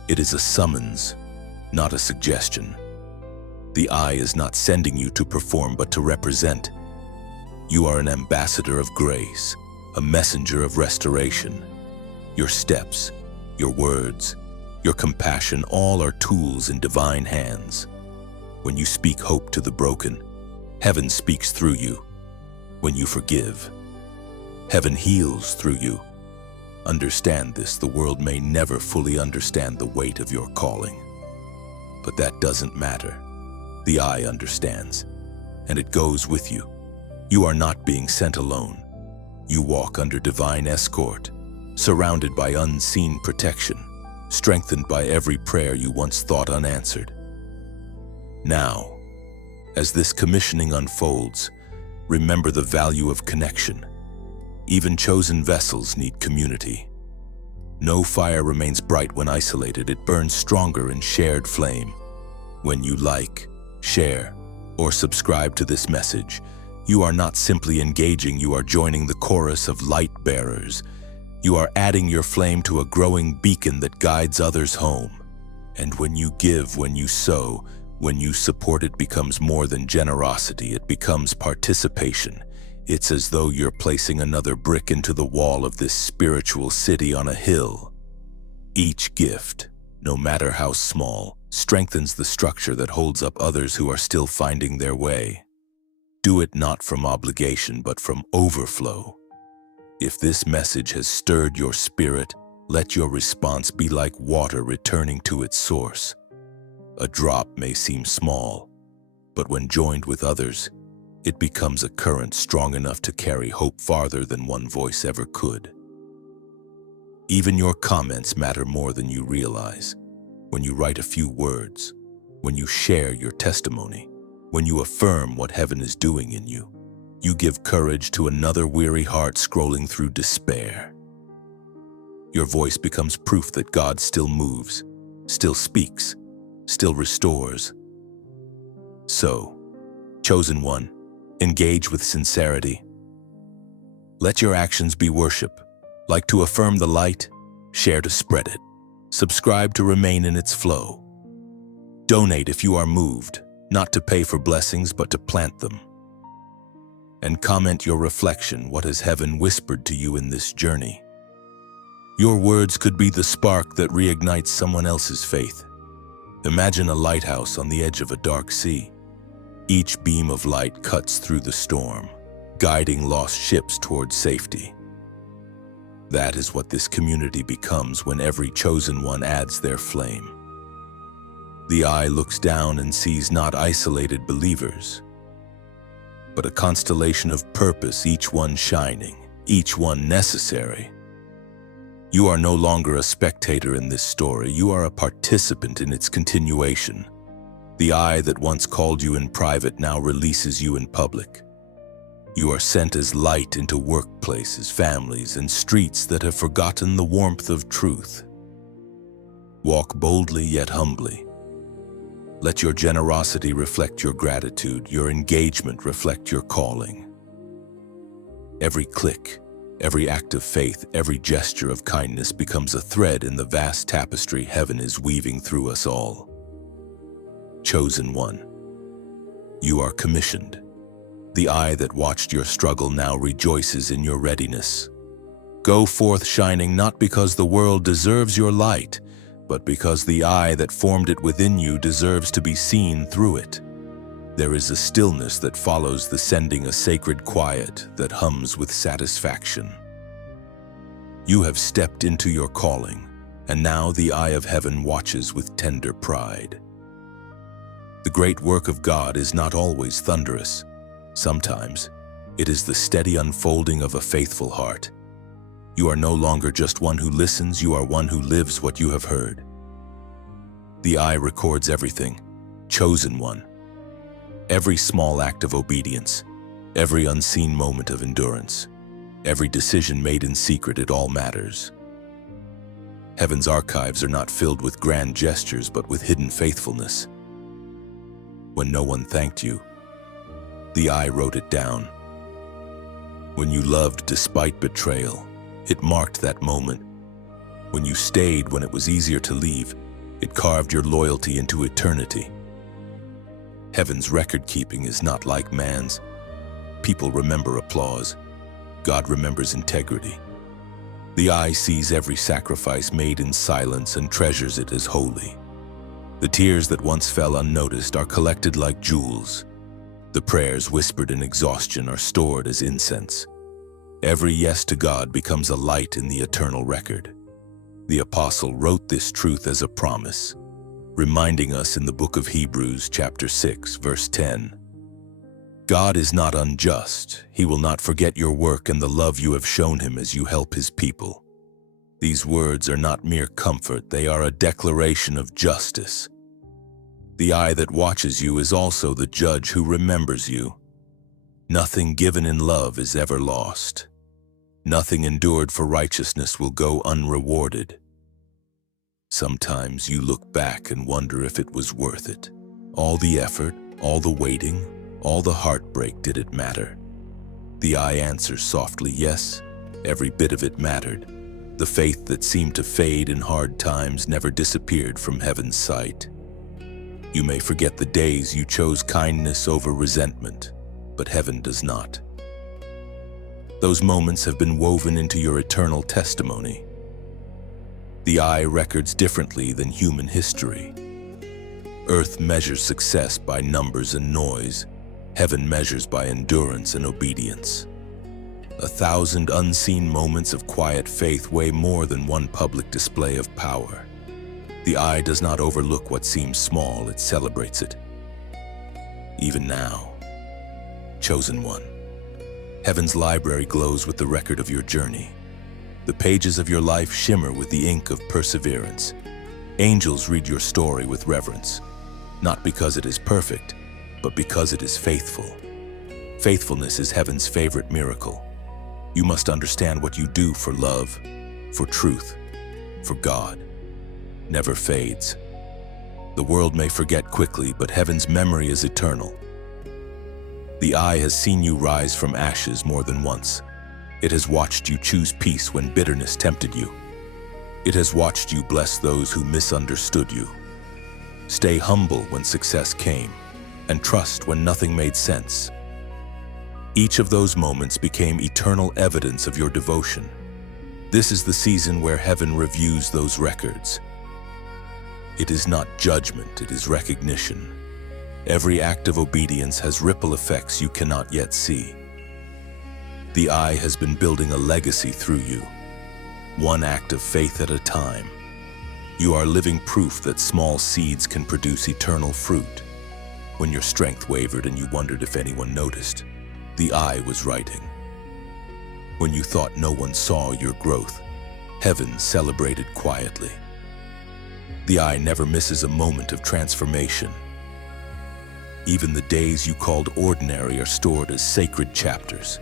It is a summons, not a suggestion. The eye is not sending you to perform, but to represent. You are an ambassador of grace, a messenger of restoration. Your steps, your words, your compassion, all are tools in divine hands. When you speak hope to the broken, heaven speaks through you. When you forgive, heaven heals through you. Understand this: the world may never fully understand the weight of your calling. But that doesn't matter. The eye understands. and it goes with you. You are not being sent alone. You walk under divine escort, surrounded by unseen protection, strengthened by every prayer you once thought unanswered. Now, as this commissioning unfolds, remember the value of connection. Even chosen vessels need community. No fire remains bright when isolated, it burns stronger in shared flame. When you like, share, or subscribe to this message, you are not simply engaging, you are joining the chorus of light bearers. You are adding your flame to a growing beacon that guides others home. And when you give, when you sow, when you support, it becomes more than generosity, it becomes participation. It's as though you're placing another brick into the wall of this spiritual city on a hill. Each gift, no matter how small, strengthens the structure that holds up others who are still finding their way. Do it not from obligation, but from overflow. If this message has stirred your spirit, let your response be like water returning to its source. A drop may seem small, but when joined with others, it becomes a current strong enough to carry hope farther than one voice ever could. Even your comments matter more than you realize. When you write a few words, when you share your testimony, when you affirm what heaven is doing in you, you give courage to another weary heart scrolling through despair. Your voice becomes proof that God still moves, still speaks, still restores. So, chosen one, engage with sincerity. Let your actions be worship. Like to affirm the light, share to spread it. Subscribe to remain in its flow. Donate if you are moved, not to pay for blessings but to plant them. And comment your reflection, what has heaven whispered to you in this journey? Your words could be the spark that reignites someone else's faith. Imagine a lighthouse on the edge of a dark sea. Each beam of light cuts through the storm, guiding lost ships towards safety. That is what this community becomes when every chosen one adds their flame. The eye looks down and sees not isolated believers, but a constellation of purpose, each one shining, each one necessary. You are no longer a spectator in this story, you are a participant in its continuation. The eye that once called you in private now releases you in public. You are sent as light into workplaces, families, and streets that have forgotten the warmth of truth. Walk boldly yet humbly. Let your generosity reflect your gratitude, your engagement reflect your calling. Every click, every act of faith, every gesture of kindness becomes a thread in the vast tapestry heaven is weaving through us all. Chosen one, you are commissioned. The eye that watched your struggle now rejoices in your readiness. Go forth shining not because the world deserves your light, but because the eye that formed it within you deserves to be seen through it. There is a stillness that follows the sending, a sacred quiet that hums with satisfaction. You have stepped into your calling, and now the eye of heaven watches with tender pride. The great work of God is not always thunderous. Sometimes, it is the steady unfolding of a faithful heart. You are no longer just one who listens, you are one who lives what you have heard. The eye records everything, chosen one. Every small act of obedience, every unseen moment of endurance, every decision made in secret, it all matters. Heaven's archives are not filled with grand gestures, but with hidden faithfulness. When no one thanked you, the eye wrote it down. When you loved despite betrayal, it marked that moment. When you stayed when it was easier to leave, it carved your loyalty into eternity. Heaven's record-keeping is not like man's. People remember applause. God remembers integrity. The eye sees every sacrifice made in silence and treasures it as holy. The tears that once fell unnoticed are collected like jewels. The prayers whispered in exhaustion are stored as incense. Every yes to God becomes a light in the eternal record. The apostle wrote this truth as a promise, reminding us in the book of Hebrews chapter 6, verse 10. God is not unjust. He will not forget your work and the love you have shown him as you help his people. These words are not mere comfort, they are a declaration of justice. The eye that watches you is also the judge who remembers you. Nothing given in love is ever lost. Nothing endured for righteousness will go unrewarded. Sometimes you look back and wonder if it was worth it. All the effort, all the waiting, all the heartbreak, did it matter? The eye answers softly, yes, every bit of it mattered. The faith that seemed to fade in hard times never disappeared from heaven's sight. You may forget the days you chose kindness over resentment, but heaven does not. Those moments have been woven into your eternal testimony. The eye records differently than human history. Earth measures success by numbers and noise. Heaven measures by endurance and obedience. 1,000 unseen moments of quiet faith weigh more than one public display of power. The eye does not overlook what seems small, it celebrates it. Even now, chosen one, heaven's library glows with the record of your journey. The pages of your life shimmer with the ink of perseverance. Angels read your story with reverence, not because it is perfect, but because it is faithful. Faithfulness is heaven's favorite miracle. You must understand what you do for love, for truth, for God never fades. The world may forget quickly, but heaven's memory is eternal. The eye has seen you rise from ashes more than once. It has watched you choose peace when bitterness tempted you. It has watched you bless those who misunderstood you. Stay humble when success came, and trust when nothing made sense. Each of those moments became eternal evidence of your devotion. This is the season where heaven reviews those records. It is not judgment, it is recognition. Every act of obedience has ripple effects you cannot yet see. The eye has been building a legacy through you, one act of faith at a time. You are living proof that small seeds can produce eternal fruit. When your strength wavered and you wondered if anyone noticed, the eye was writing. When you thought no one saw your growth, heaven celebrated quietly. The eye never misses a moment of transformation. Even the days you called ordinary are stored as sacred chapters.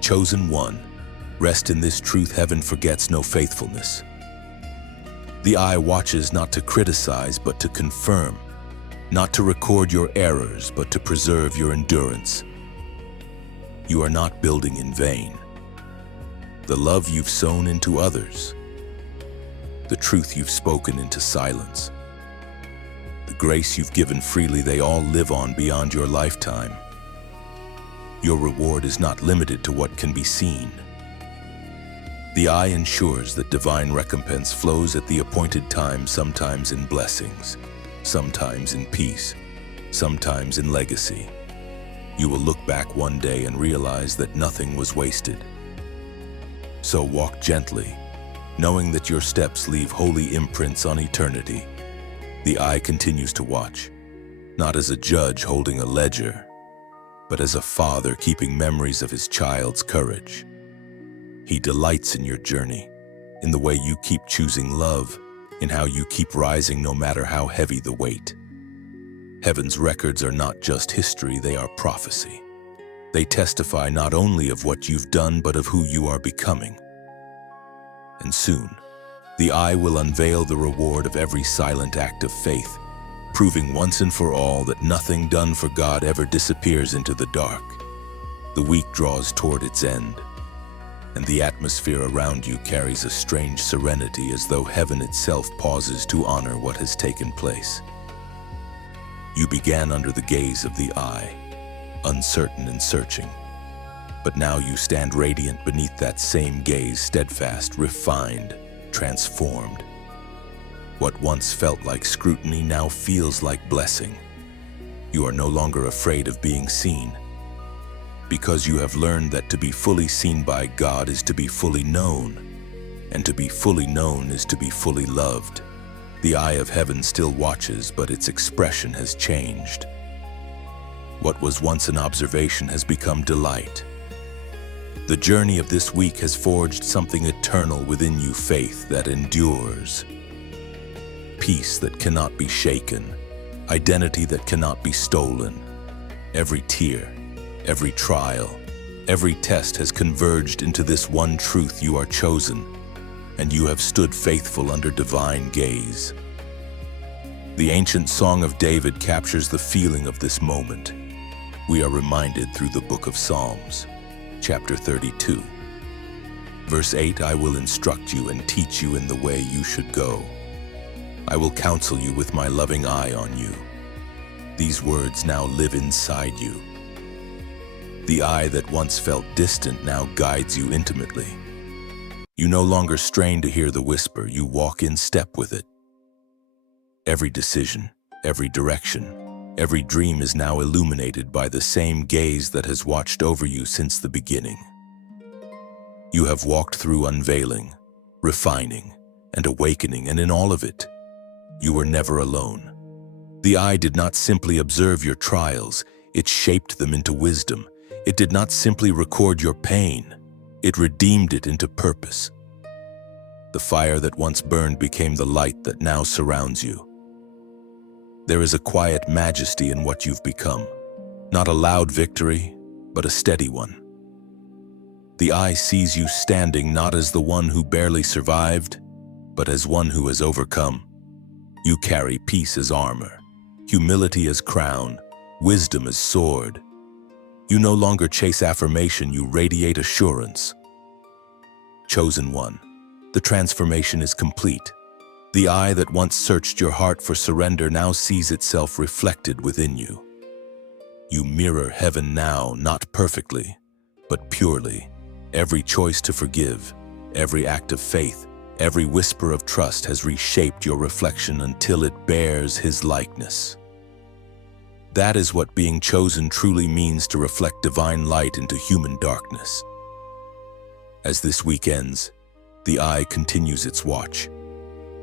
Chosen one, rest in this truth: heaven forgets no faithfulness. The eye watches not to criticize but to confirm, not to record your errors but to preserve your endurance. You are not building in vain. The love you've sown into others, the truth you've spoken into silence, the grace you've given freely, they all live on beyond your lifetime. Your reward is not limited to what can be seen. The eye ensures that divine recompense flows at the appointed time, sometimes in blessings, sometimes in peace, sometimes in legacy. You will look back one day and realize that nothing was wasted. So walk gently, knowing that your steps leave holy imprints on eternity. The eye continues to watch, not as a judge holding a ledger, but as a father keeping memories of his child's courage. He delights in your journey, in the way you keep choosing love, in how you keep rising no matter how heavy the weight. Heaven's records are not just history, they are prophecy. They testify not only of what you've done, but of who you are becoming. And soon, the eye will unveil the reward of every silent act of faith, proving once and for all that nothing done for God ever disappears into the dark. The week draws toward its end, and the atmosphere around you carries a strange serenity, as though heaven itself pauses to honor what has taken place. You began under the gaze of the eye, uncertain and searching. But now you stand radiant beneath that same gaze, steadfast, refined, transformed. What once felt like scrutiny now feels like blessing. You are no longer afraid of being seen, because you have learned that to be fully seen by God is to be fully known, and to be fully known is to be fully loved. The eye of heaven still watches, but its expression has changed. What was once an observation has become delight. The journey of this week has forged something eternal within you, faith that endures, peace that cannot be shaken, identity that cannot be stolen. Every tear, every trial, every test has converged into this one truth: you are chosen, and you have stood faithful under divine gaze. The ancient Song of David captures the feeling of this moment. We are reminded through the book of Psalms, chapter 32. Verse 8, I will instruct you and teach you in the way you should go. I will counsel you with my loving eye on you. These words now live inside you. The eye that once felt distant now guides you intimately. You no longer strain to hear the whisper, you walk in step with it. Every decision, every direction, every dream is now illuminated by the same gaze that has watched over you since the beginning. You have walked through unveiling, refining, and awakening, and in all of it, you were never alone. The eye did not simply observe your trials, it shaped them into wisdom. It did not simply record your pain, it redeemed it into purpose. The fire that once burned became the light that now surrounds you. There is a quiet majesty in what you've become, not a loud victory, but a steady one. The eye sees you standing not as the one who barely survived, but as one who has overcome. You carry peace as armor, humility as crown, wisdom as sword. You no longer chase affirmation, you radiate assurance. Chosen one, the transformation is complete. The eye that once searched your heart for surrender now sees itself reflected within you. You mirror heaven now, not perfectly, but purely. Every choice to forgive, every act of faith, every whisper of trust has reshaped your reflection until it bears His likeness. That is what being chosen truly means, to reflect divine light into human darkness. As this week ends, the eye continues its watch,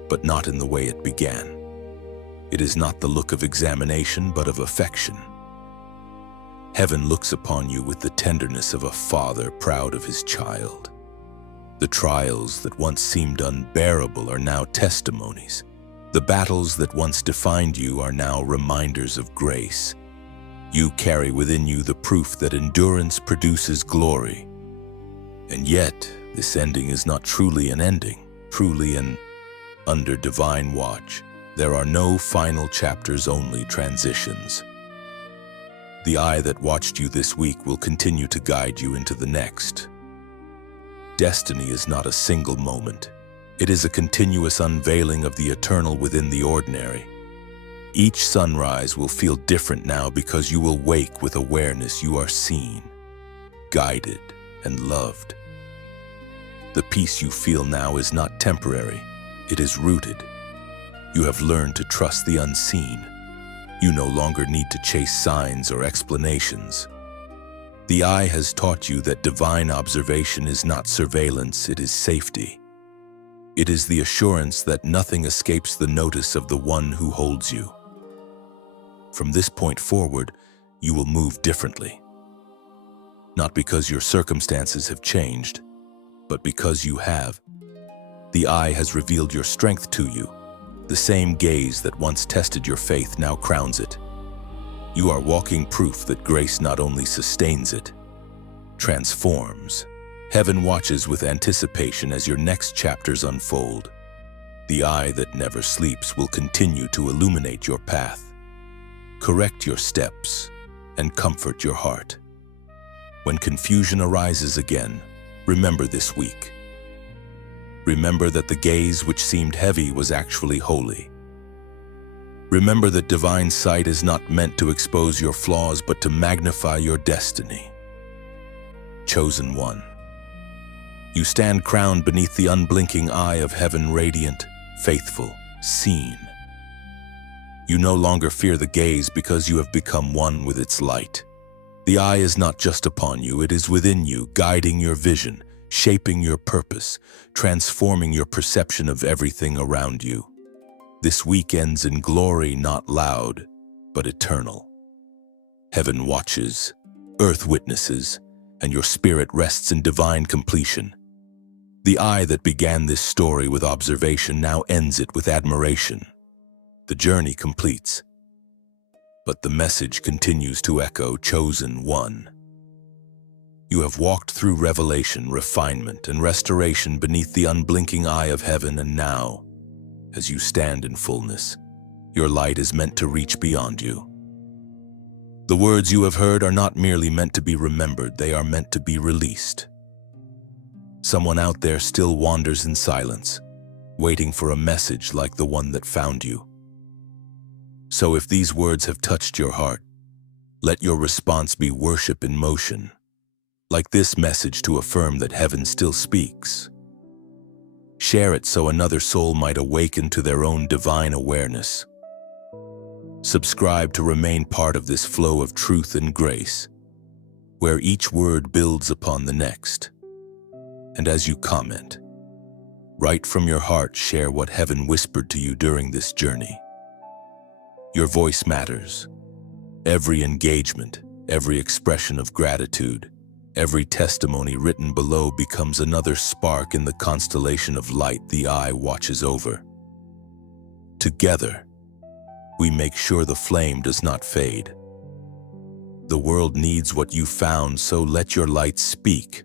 but not in the way it began. It is not the look of examination, but of affection. Heaven looks upon you with the tenderness of a father proud of his child. The trials that once seemed unbearable are now testimonies. The battles that once defined you are now reminders of grace. You carry within you the proof that endurance produces glory. And yet, this ending is not truly an ending, truly an under divine watch. There are no final chapters, only transitions. The eye that watched you this week will continue to guide you into the next. Destiny is not a single moment. It is a continuous unveiling of the eternal within the ordinary. Each sunrise will feel different now because you will wake with awareness you are seen, guided, and loved. The peace you feel now is not temporary. It is rooted. You have learned to trust the unseen. You no longer need to chase signs or explanations. The eye has taught you that divine observation is not surveillance, it is safety. It is the assurance that nothing escapes the notice of the one who holds you. From this point forward, you will move differently. Not because your circumstances have changed, but because you have. The eye has revealed your strength to you. The same gaze that once tested your faith now crowns it. You are walking proof that grace not only sustains it, transforms. Heaven watches with anticipation as your next chapters unfold. The eye that never sleeps will continue to illuminate your path, correct your steps, and comfort your heart. When confusion arises again, remember this week. Remember that the gaze which seemed heavy was actually holy. Remember that divine sight is not meant to expose your flaws, but to magnify your destiny. Chosen one. You stand crowned beneath the unblinking eye of heaven, radiant, faithful, seen. You no longer fear the gaze because you have become one with its light. The eye is not just upon you, it is within you, guiding your vision, shaping your purpose, transforming your perception of everything around you. This week ends in glory, not loud, but eternal. Heaven watches, earth witnesses, and your spirit rests in divine completion. The eye that began this story with observation now ends it with admiration. The journey completes, but the message continues to echo, chosen one. You have walked through revelation, refinement, and restoration beneath the unblinking eye of heaven, and now, as you stand in fullness, your light is meant to reach beyond you. The words you have heard are not merely meant to be remembered, they are meant to be released. Someone out there still wanders in silence, waiting for a message like the one that found you. So if these words have touched your heart, let your response be worship in motion, like this message to affirm that heaven still speaks. Share it so another soul might awaken to their own divine awareness. Subscribe to remain part of this flow of truth and grace, where each word builds upon the next. And as you comment, right from your heart, share what heaven whispered to you during this journey. Your voice matters. Every engagement, every expression of gratitude, every testimony written below becomes another spark in the constellation of light the eye watches over. Together, we make sure the flame does not fade. The world needs what you found, so let your light speak.